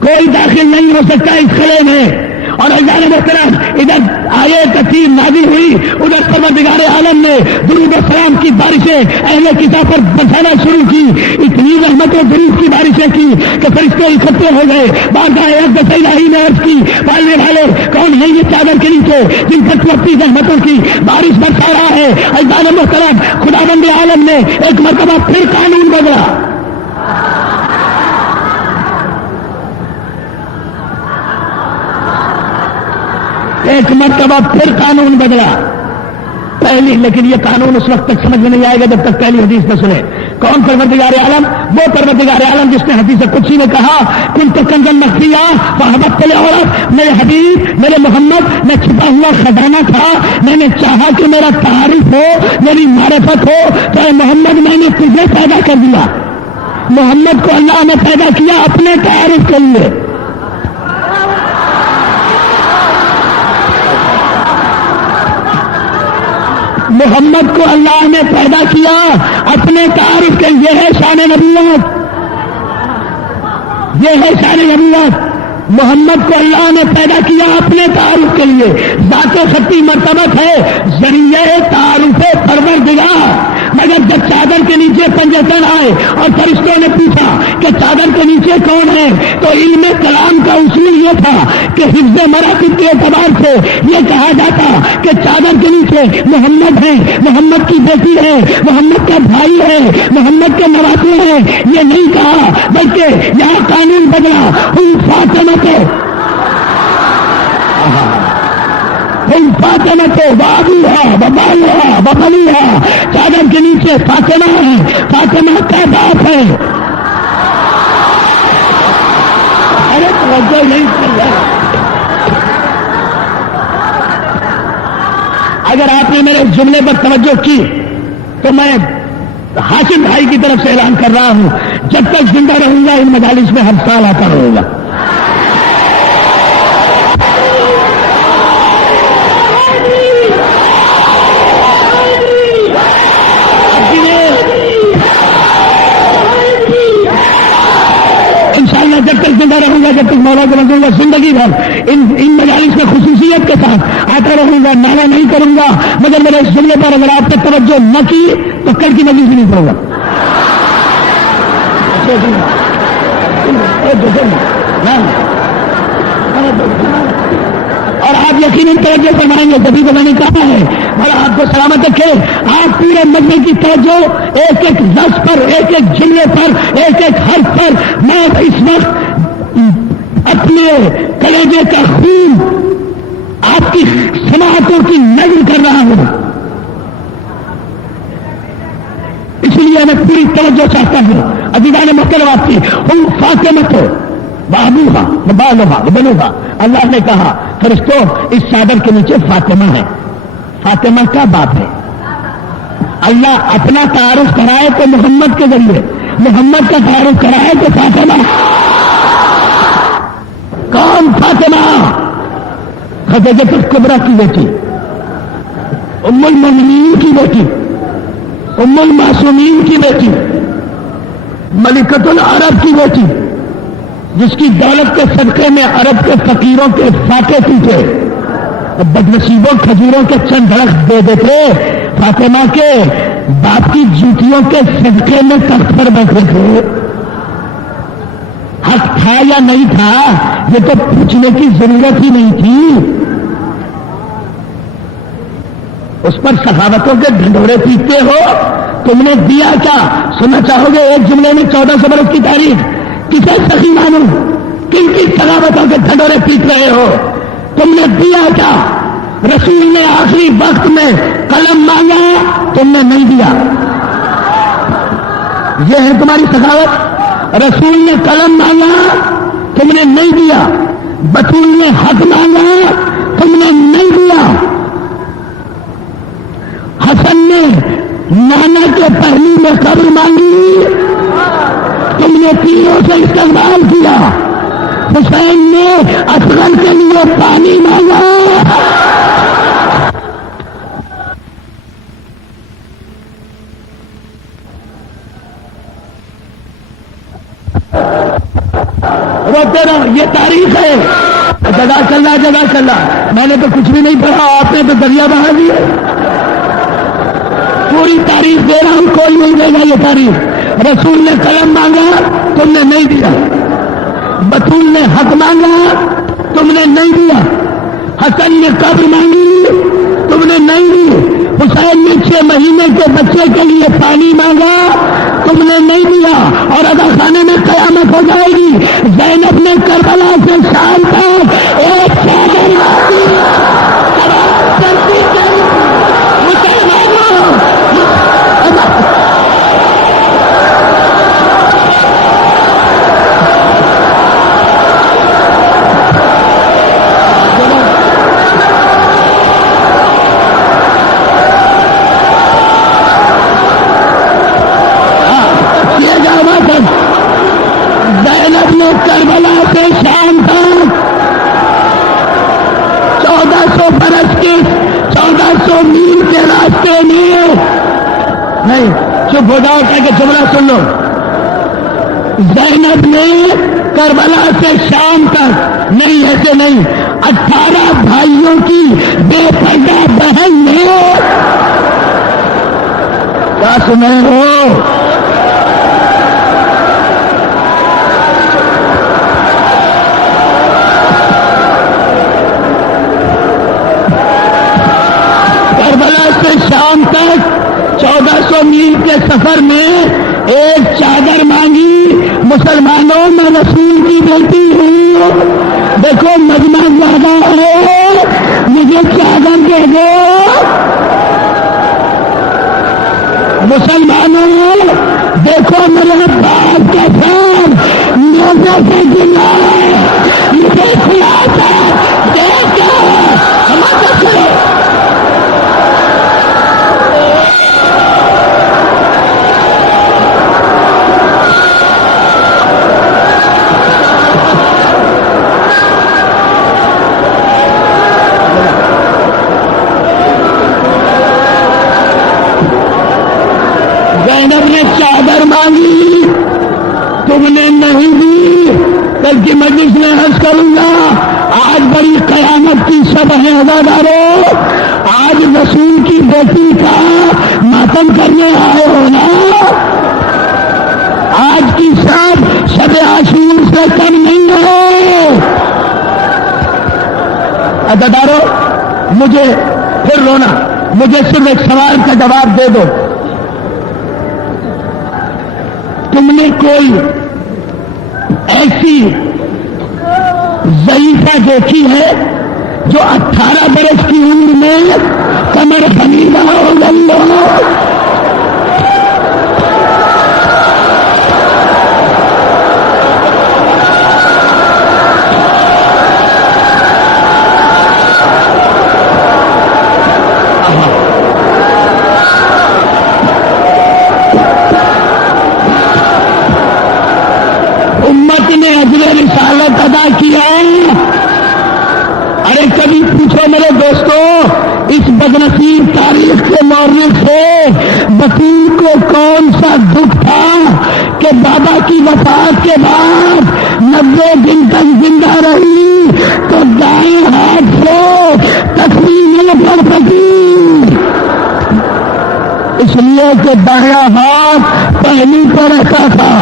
کوئی داخل نہیں ہو سکتا اس خلے میں. اور اللہ محترم ادھر آئے تکفیر نازل ہوئی، ادھر پروردگار عالم نے درود و سلام کی بارشیں اہل کتاب پر برسانا شروع کی. اتنی رحمت و درود کی بارشیں کی کہ فرشتے اکٹھے ہو گئے. بارگاہ اقدس الہی نے عرض کی، پالنے والے کون ہیں یہ چادر کے نیچے جن پر تو اپنی رحمتوں کی بارش برسا رہا ہے؟ اللہ محترم خداوند عالم نے ایک مرتبہ پھر قانون بدلا. ایک مرتبہ پھر قانون بدلا. پہلی لیکن یہ قانون اس وقت تک سمجھ میں نہیں آئے گا جب تک پہلی حدیث نہ سنے. کون پروردگار عالم؟ وہ پروردگار عالم جس نے حدیث قدسی میں کہا کنت کنزا مخفیا فاحببت العورت، میرے حبیب میرے محمد میں چھپا ہوا خزانہ تھا، میں نے چاہا کہ میرا تعارف ہو، میری معرفت ہو، تو اے محمد میں نے تجھے پیدا کر دیا. محمد کو اللہ نے پیدا کیا اپنے تعارف کے لیے. محمد کو اللہ نے پیدا کیا اپنے تعارف کے. یہ ہے شان نبوت. یہ ہے شان نبوت. محمد کو اللہ نے پیدا کیا اپنے تعارف کے لیے. ذات خطی مرتبت ہے ذریعہ تعارف پروردگار. مگر جب چادر کے نیچے پنجتن آئے اور فرشتوں نے پوچھا کہ چادر کے نیچے کون ہے, تو علم کلام کا اصول یہ تھا کہ حفظ مراتب کے اعتبار سے یہ کہا جاتا کہ چادر کے نیچے محمد ہے, محمد کی بیٹی ہے, محمد کا بھائی ہے, محمد کے نواسے ہیں. یہ نہیں کہا بلکہ یہاں قانون بدلا. ان فاطمہ بابوہا ببالوہا ببلیہا, چادر کے نیچے فاطمہ ہے, فاطمہ کا باپ ہے. ارے توجہ نہیں کر رہا. اگر آپ نے میرے اس جملے پر توجہ کی تو میں ہاشم بھائی کی طرف سے اعلان کر رہا ہوں, جب تک زندہ رہوں گا ان مجالس میں ہر سال آتا رہوں گا. جب تک زندہ رہوں گا, جب تک مولا کو رکھوں گا, زندگی بھر ان مجالس میں خصوصیت کے ساتھ آتا رہوں گا, نعرہ نہیں کروں گا. مگر میرے اس جملے پر اگر آپ نے توجہ نہ کی تو کل کی مجلس بھی نہیں کروں گا. اور آپ یقیناً توجہ فرمائیں گے, تبھی تو میں نے کہا ہے. اور آپ کو سلامت رکھے, آپ پورے مجمع کی توجہ ایک ایک لفظ پر, ایک ایک جملے پر, ایک ایک حرف پر میں اس وقت اپنے کلیجے کا خون آپ کی سماعتوں کی نظر کر رہا ہوں. اس لیے میں پوری توجہ چاہتا ہوں. عزیزان محترم, آپ کی ان فاطمہ کو بابوہا بالوہا بنوہا, اللہ نے کہا فرشتوں اس چادر کے نیچے فاطمہ ہے. فاطمہ کا باپ ہے. اللہ اپنا تعارف کرائے تو محمد کے ذریعے, محمد کا تعارف کرائے تو فاطمہ. کون فاطمہ؟ خدیجہ کبریٰ کی بیٹی, ام المؤمنین کی بیٹی, ام المعصومین کی بیٹی, ملکۃ العرب کی بیٹی, جس کی دولت کے صدقے میں عرب کے فقیروں کے فاقے ٹوٹے, بدنصیبوں کھجوروں کے چند درخت دے دیتے. فاطمہ کے باپ کی جوتیوں کے صدقے میں تخت پر بیٹھے تھے. حق تھا یا نہیں تھا یہ تو پوچھنے کی ضرورت ہی نہیں تھی. اس پر سخاوتوں کے ڈھنڈورے پیٹتے ہو. تم نے دیا کیا؟ سننا چاہو گے ایک جملے میں 1400 برس کی تاریخ؟ کسے سخی مانوں؟ کن کی سخاوتوں کے ڈھنڈورے پیٹ رہے ہو؟ تم نے دیا کیا؟ رسول نے آخری وقت میں قلم مانگا, تم نے نہیں دیا. یہ ہے تمہاری سخاوت. رسول نے قلم مانگا, تم نے نہیں دیا. بطول نے حق مانگا, تم نے نہیں دیا. حسن نے نانا کے پہلو میں قبر مانگی, تم نے تینوں سے استقبال کیا. حسین نے اصغر کے لیے پانی مانگا. روتے رہو, یہ تاریخ ہے. جزاک اللہ جزاک اللہ. میں نے تو کچھ بھی نہیں پڑھا, آپ نے تو دریا بہا دیا. پوری تاریخ دے رہا ہوں, کوئی نہیں دے گا یہ تاریخ. رسول نے قلم مانگا, تم نے نہیں دیا. بطول نے حق مانگا, تم نے نہیں دیا. حسن نے قبر مانگی, تم نے نہیں دی. حسین نے 6 مہینے کے بچے کے لیے پانی مانگا, تم نے نہیں دیا. اور اگر خانے میں قیامت ہو جائے گی, زینب نے کربلا سے شام تک ایک چادر کربلا سے شام تک 1400 برس کے 1400 میل کے راستے میں. نہیں چپ ہو جاؤ, کہہ کے جملہ سن لو. زینب نے کربلا سے شام تک، نہیں ایسے نہیں، 18 بھائیوں کی بے پردہ بہن نے، کیا سنے ہو؟ کربلا سے شام تک 1400 میل کے سفر میں ایک چادر مانگی، مسلمانوں میں رسول کی بیٹی ہوں، دیکھو مجمع زیادہ ہے، مجھے چادر دے دو۔ مسلمانوں دیکھو میرے باپ کے ساتھ لوگوں سے گلا ہے، مجھے خلاصہ دیکھو ہمارے سے زینب نے چادر مانگی، تم نے نہیں دی، کل کی مجلس میں عرض کروں گا، آج بڑی قیامت کی شب ہے عزادارو، آج رسول کی بیٹی کا ماتم کرنے آئے ہو نا، آج کی شب عاشور سے کم نہیں ہے۔ عزادارو مجھے پھر رونا، مجھے صرف ایک سوال کا جواب دے دو، تم نے کوئی ایسی ضعیفہ دیکھی ہے جو 18 برس کی عمر میں کمر حمیدہ ہو گئی ہو؟ امت نے اجر رسالت ادا کیا۔ ارے کبھی پوچھو میرے دوستوں، اس بدنصیب تاریخ کے مورخ سے بطول کو کون سا دکھ تھا کہ بابا کی وفات کے بعد 90 دن تک زندہ رہی تو دائیں ہاتھ سے تصویر نہیں پڑ سکی، اس لیے کہ دایاں ہاتھ پہلی پر رہتا تھا۔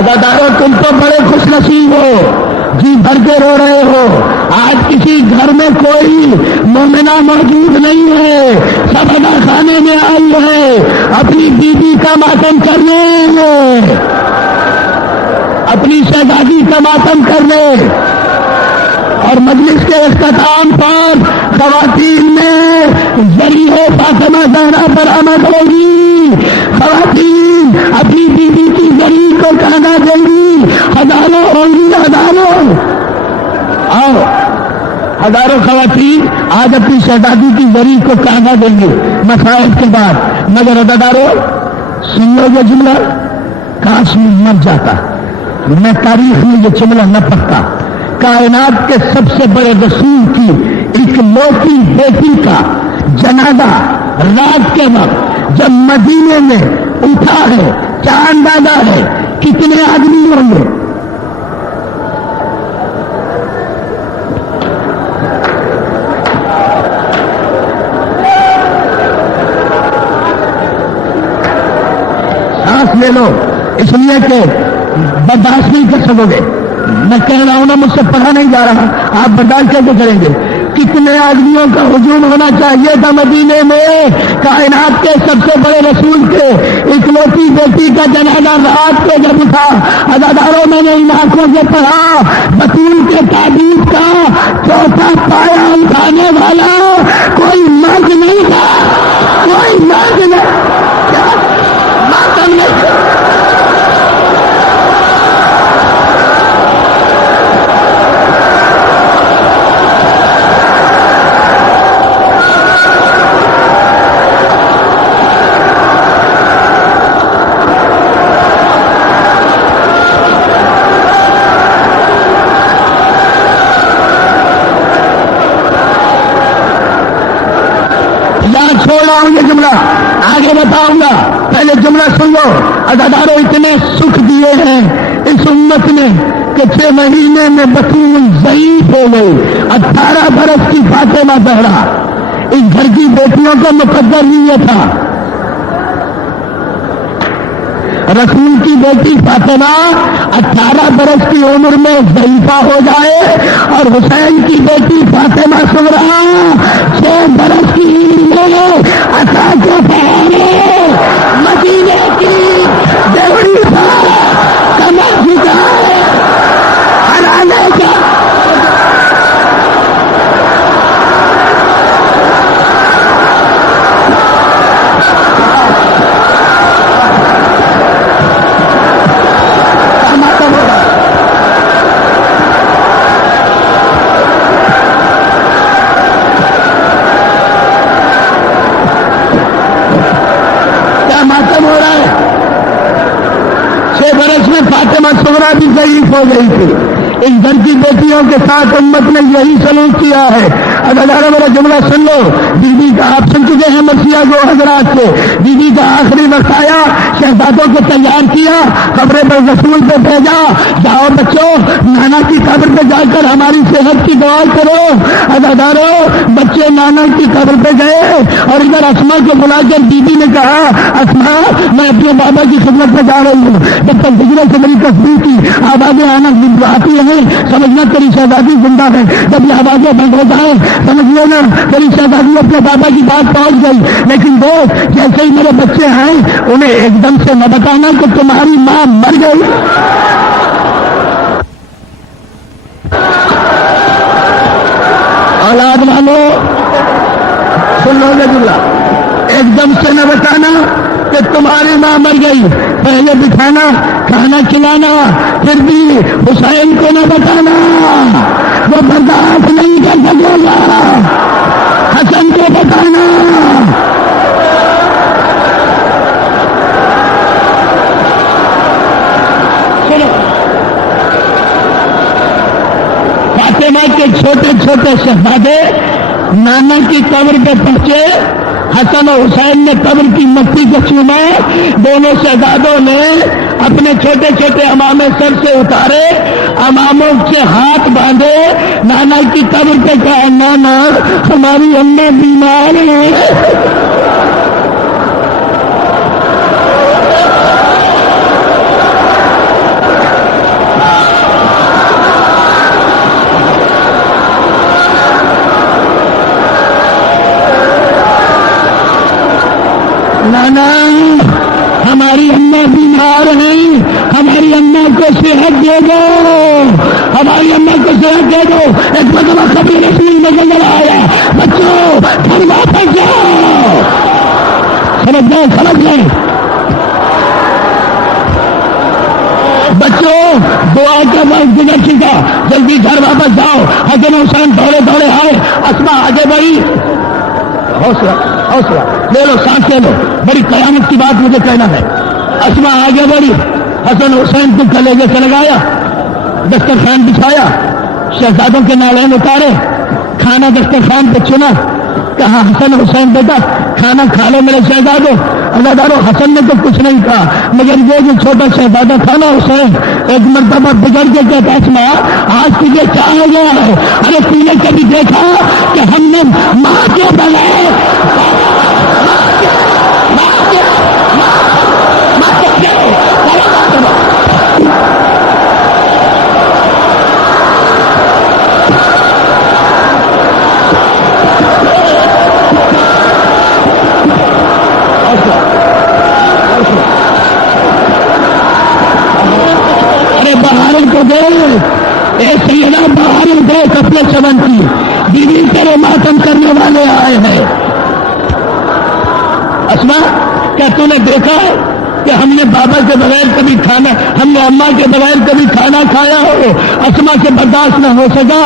عزادارو تم تو بڑے خوش نصیب ہو، جی بھر کے رو رہے ہو، آج کسی گھر میں کوئی مومنہ موجود نہیں ہے، سب ادا خانے میں آئی ہے اپنی بیوی کا ماتم کرنے، اپنی شہزادی کا ماتم کرنے، اور مجلس کے اختتام پر خواتین میں ذریعہ فاطمہ زہرا برآمد ہوگی، خواتین اپنی بیوی کی ذریعہ کو کہنا دیں گی، ہزاروں ہوں گی، ہزاروں آؤ، ہزاروں خواتین آج اپنی شہزادی کی ذریعہ کو کہنا دیں گے مسائل کے بعد۔ مگر عزادارو سن لو یہ جملہ، کاش میں مر جاتا، میں تاریخ میں یہ جملہ نہ پڑھتا، کائنات کے سب سے بڑے رسول کی ایک لوٹی بیٹی کا جنازہ رات کے وقت جب مدینے میں اٹھا ہے، کیا اندازہ ہے کتنے آدمی ہوں گے؟ سانس لے لو، اس لیے کہ برداشت نہیں کر سکو گے، میں کہہ رہا ہوں نا، مجھ سے پڑھا نہیں جا رہا، آپ برداشت کیسے کریں گے؟ کتنے آدمیوں کا ہجوم ہونا چاہیے تھا مدینے میں، کائنات کے سب سے بڑے رسول کے اکلوتی بیٹی کا جنازہ رات کو جب اٹھا، عزاداروں میں نے ان آنکھوں سے پڑھا، بطول کے تعبیر کا چوتھا پایا اٹھانے والا کوئی مرد نہیں تھا، کوئی مرد نہیں، کیا ماتم نہیں۔ جملہ آگے بتاؤں گا، پہلے جملہ سن لو. عزاداروں اتنے سکھ دیے ہیں اس امت نے کہ 6 مہینے میں بطول ضعیف ہو گئی. 18 برس کی فاطمہ زہرا اس گھر کی بیٹیوں کا مقدر نہیں یہ تھا. رسول کی بیٹی فاطمہ 18 برس کی عمر میں ضعیفہ ہو جائے اور حسین کی بیٹی فاطمہ صغرا 6 برس کی عمر میں عطا کے پہاڑے مدینے کی دیوڑی پر کمر جھکائے ہرانے کا. فاطمہ صغرا بھی ضعیف ہو گئی تھی. اس گھر کی بیٹیوں کے ساتھ امت نے یہی سلوک کیا ہے. اگر میرا جملہ سن لو. بی بی کا آپ سن چکے ہیں مرثیہ کو حضرات سے. بی بی کا آخری وقت آیا، شہزادوں کو تیار کیا، قبر پر رسول پہ بھیجا، جاؤ بچوں نانا کی قبر پہ جا کر ہماری صحت کی دعا کرو. اداداروں بچے نانا کی قبر پہ گئے اور ادھر اسما کو بلا کر بی بی نے کہا اسما میں اپنے بابا کی خدمت پہ جا رہی ہوں. جب تک ہجرے سے میری تصویر کی آوازیں آنا آتی ہیں سمجھنا تیری شہزادی زندہ ہے. جب یہ آوازیں بند ہو جائیں سمجھ لینا تیری شہزادی اپنے بابا کی بات پہنچ گئی. لیکن دوست جیسے ہی میرے بچے ہیں انہیں ایک دم سے نہ بتانا کہ تمہاری ماں مر گئی. اولاد والو سن لو جملہ، ایک دم سے نہ بتانا کہ تمہاری ماں مر گئی. پہلے بٹھانا کھانا کھلانا، پھر بھی حسین کو نہ بتانا، وہ برداشت نہیں کر سکے گا. حسن کو بتانا. فاطمہ کے چھوٹے چھوٹے شہزادے نانا کی قبر پہ پہنچے. حسن اور حسین نے قبر کی مٹی کو چوما. دونوں شہزادوں نے اپنے چھوٹے چھوٹے امامے سر سے اتارے، اماموں سے ہاتھ باندھے، نانا کی قبر پہ کہا نانا ہماری اماں بیمار ہیں. نانا ہماری اماں بیمار ہیں، ہماری اماں کو صحت دے دو، ہماری اماں کو صحت دے دو. ایک مرتبہ کبھی رسول میں نظر آیا بچوں گھر واپس جاؤ. سمجھ گئے بچوں دعا کا وقت گزر چکا، جلدی گھر واپس جاؤ. حسن حسین دوڑے دوڑے آئے. اسما آگے بڑھی. حوصلہ حوصلہ لے لو، سانس لے لو، بڑی قیامت کی بات مجھے کہنا ہے. اسما آگے بڑھی، حسن حسین کو کلیجے سے لگایا، دسترخوان بچھایا، شہزادوں کے نالین اتارے، کھانا دسترخوان پہ چنا. کہا حسن حسین بیٹا کھانا کھا لو میرے شہزادوں. اللہ حسن نے تو کچھ نہیں کہا، مگر یہ جو چھوٹا شہزادہ تھا نا حسین ایک مرتبہ بگڑ کے کہتا اسما آج تجھے کیا ہو گیا ہے؟ ارے تم نے کبھی دیکھا کہ ہم نے ماں کے بغیر سیدہ باہر گئے کپڑے چمن کی بیوی تیرے ماتم کرنے والے آئے ہیں. اسما کیا تو نے دیکھا ہے کہ ہم نے بابا کے بغیر کبھی کھانا، ہم نے اماں کے بغیر کبھی کھانا کھایا ہو؟ اسما سے برداشت نہ ہو سکا،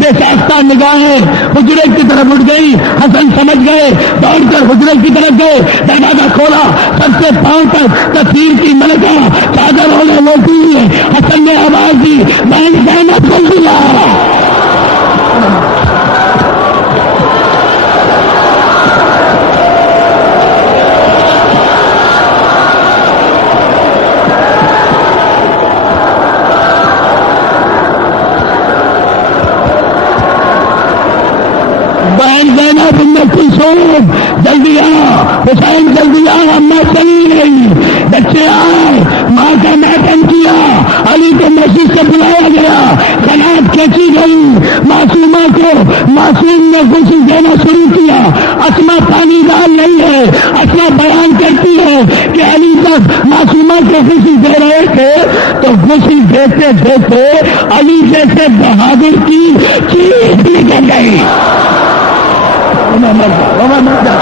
بے ساختہ نگاہیں حجرے کی طرف اٹھ گئی. حسن سمجھ گئے، دوڑ کر حجرے کی طرف گئے، دروازہ کھولا، سب سے پاؤں تک تفسیر کی ملکہ چادر ہونے لوٹی. حسن نے آواز دی بہن زینب کو بلا. حسین جلدی آ، حسین جلدی آ، اماں چلی گئی، بچے آئے، ماں کا ماتم کیا، علی کو مسجد سے بلایا گیا، خلعت کھینچی گئی، معصومہ کو معصوم نے غسل دینا شروع کیا، اسما پانی ڈال رہی ہے، اسما بیان کرتی ہے کہ علی جب معصومہ کو غسل دے رہے تھے تو غسل دیتے دیتے علی جیسے بہادر کی چیخ نکل گئی، مر جا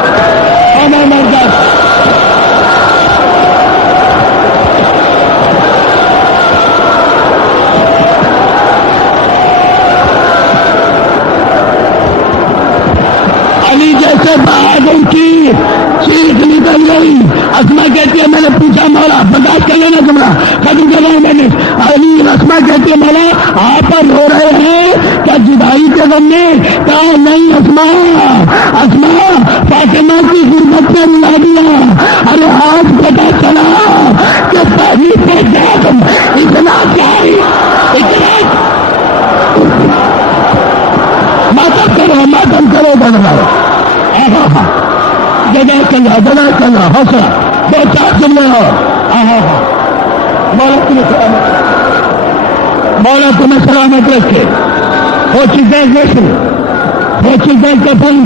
علی جیسے بہادر کی چیخ نکل گئی۔ اسما کہتی ہے میں نے پوچھا مولا برداشت کر لینا تمہارا ختم کر رہا ہوں میں نے۔ علی اسما کہتی ہے مولا آپ پر رو رہے ہیں کیا جدائی کے غم میں؟ کہا نہیں اسما، اسما فاطمہ کی غربت سے ملا دیا، ارے آج پتا چلا کہ پہلی سے جاگم اتنا پیاری اتنا ماتم کرو بدلاؤ جگہ چل رہا حوصلہ دو چار جملے ہو مولا تمہیں سلامت رکھے، ہو چکے غسل، ہو چکے کفن،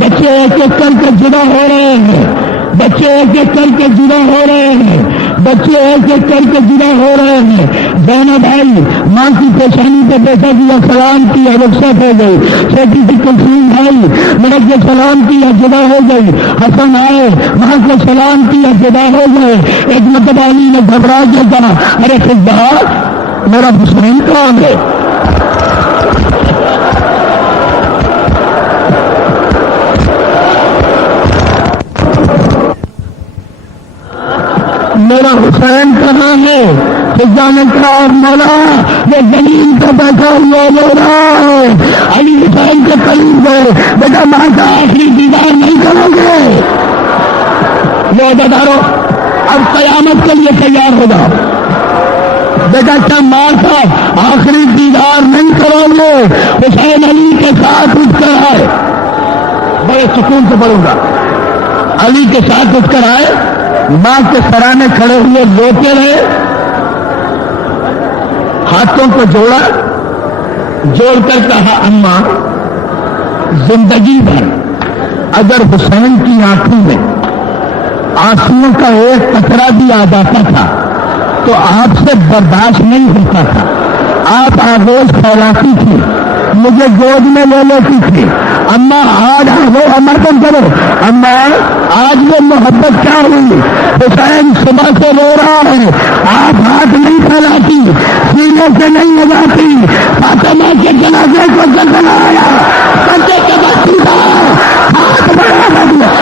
بچے ایک ایک کر کے جدا ہو رہے ہیں، بچے ایک ایک کر کے جدا ہو رہے ہیں، بچے ایک ایک کر کے جدا ہو رہے ہیں۔ دونوں بھائی ماں کی پیشانی پہ بیٹھا دیا، سلام کیا، رخصت ہو گئی۔ چھوٹی سی کلثوم بھائی ملک کے سلام کیا، جدا ہو گئی۔ حسن آئے، ماں کو سلام کیا، جدا ہو گئے۔ ایک مرتبہ علی نے گھبرا کے کہا ارے خدا میرا حسین کون ہے؟ میرا حسین کہاں ہے؟ خدا نے کہا مولا یہ زمین پہ بیٹھا ہوا مولا ہے۔ علی حسین کے قریب گئے، بیٹا ماں کا آخری دیدار نہیں کرو گے؟ لو بدارو اب قیامت کے لیے تیار ہو جاؤ، بیٹا کیا ماں کا آخری دیدار نہیں کرو گے؟ حسین علی کے ساتھ اٹھ کر آئے، بڑے سکون سے پڑھوں گا، علی کے ساتھ اٹھ کر آئے، ماں کے سرانے کھڑے ہوئے روتے رہے، ہاتھوں کو جوڑا، جوڑ کر کہا اماں زندگی بھر اگر حسین کی آنکھوں میں آنسوؤں کا ایک قطرہ بھی آ جاتا تھا تو آپ سے برداشت نہیں ہوتا تھا، آپ آغوش پھیلاتی تھی، مجھے گود میں لے لیتی تھی۔ اماں آج وہ امرتن کرو، اماں آج وہ محبت کیا ہوئی؟ حسین صبح سے رو رہا ہے، آپ ہاتھ نہیں پھیلاتی، سینے سے نہیں لگاتی، فاطمہ کے جنازے کو جلایا، بچے کے بچی کا ہاتھ بڑھا دیا،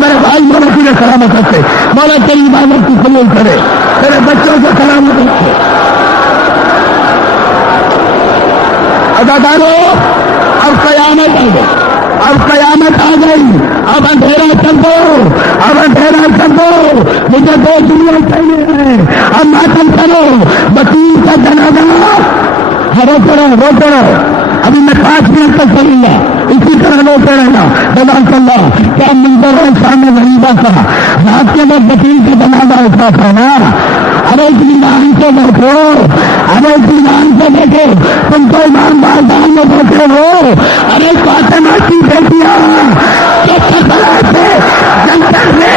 میرے بھائی مولا تجھے سلامت رکھے، مولا تیری عبادت کی قبول کرے، تیرے بچوں کو سلامت رکھے۔ ادادارو اب قیامت آ گئی، اب قیامت آ گئی، اب اندھیرا کر دو، اب اندھیرا کر دو، مجھے دو دنیا چاہیے ہیں، اب ماتم کرو، بطور کا جنازہ روتے رہو، ابھی میں 5 منٹ تک چلوں گا، اسی طرح روتے رہنا۔ جزاک اللہ، کیا منظر ہے سامنے غریبہ کا، رات کے بعد بطور کا جنازہ اٹھا تھا نا، ارے اطمینان سے بیٹھو، ارے اطمینان سے بیٹھو، تم تو امام بازار میں بیٹھے ہو، ارے فاطمہ کی بیٹیاں جو سفر سے جنگل میں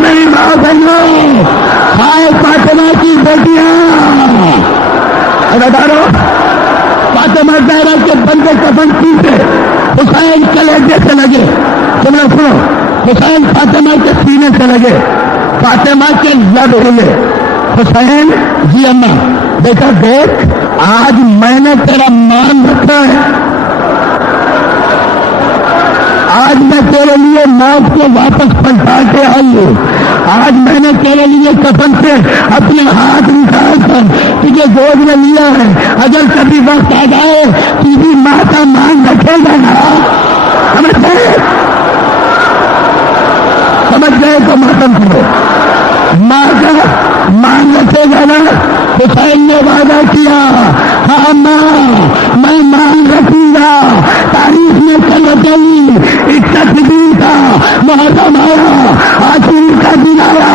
میری ماں بہنوں، ہائے فاطمہ کی بیٹیاں، ادارو فاطمہ زہرا کے بندے کفن ٹوٹے، حسین کلیجے سے لگے، سنو حسین فاطمہ کے سینے سے لگے، فاطمہ کے لب ہلے، حسین جی اماں بیٹا دیکھ آج میں نے تیرا مان رکھا ہے، آج میں تیرے لیے موت کو واپس پلٹا کے آئی ہوں. آج میں نے تیرے لیے کفن سے اپنے ہاتھ نکال کر تجھے گود میں لیا ہے. اگر کبھی وقت آ جائے تیری ماں کا مان رکھے گا نا. سمجھ گئے تو ماتم کرو. ماں کا مان رکھے گا نا. حسین نے وعدہ کیا ہاں ماں میں مان رکھوں گا. تاریخ میں چل گئی 61 دن کا محرم آیا, عاشور کا دن آیا.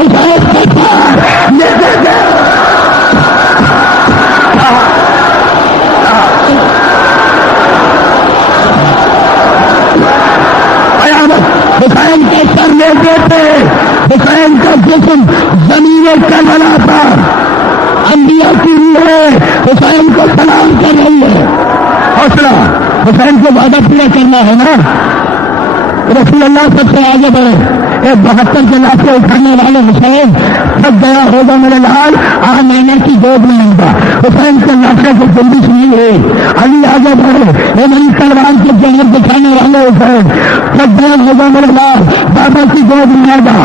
حسین کے پاس لے گئے حسین کے سر لے دیتے. حسین کا جسم زمین کربلا پر انبیاء کی روح ہے حسین کو سلام کر رہی ہے. حوصلہ حسین کو وعدہ پورا کرنا ہے نا. رسول اللہ سب سے آگے بڑھے. 72 کے لاکھیں اٹھانے والے حسین تھک گیا ہوگا میرے لال آج مہینے کی گود میں نہیں تھا. حسین کے لاکھے کو جلدی نہیں ہوئی. علی آگے بڑھے. یہ میری تلوار کے جنگل دکھانے والے حسین تھک گیا ہوگا میرے لال بابا کی گود میں آئے گا.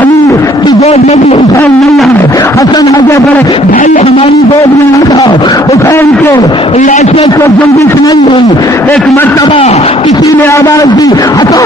علی کی گود میں بھی حسین نہیں آئے. حسن آگے بڑھے بھائی ہماری گود میں آ جاؤ. حسین کے لاکھے کو جلدی نہیں ہوئی. ایک مرتبہ کسی نے آواز دی ہٹو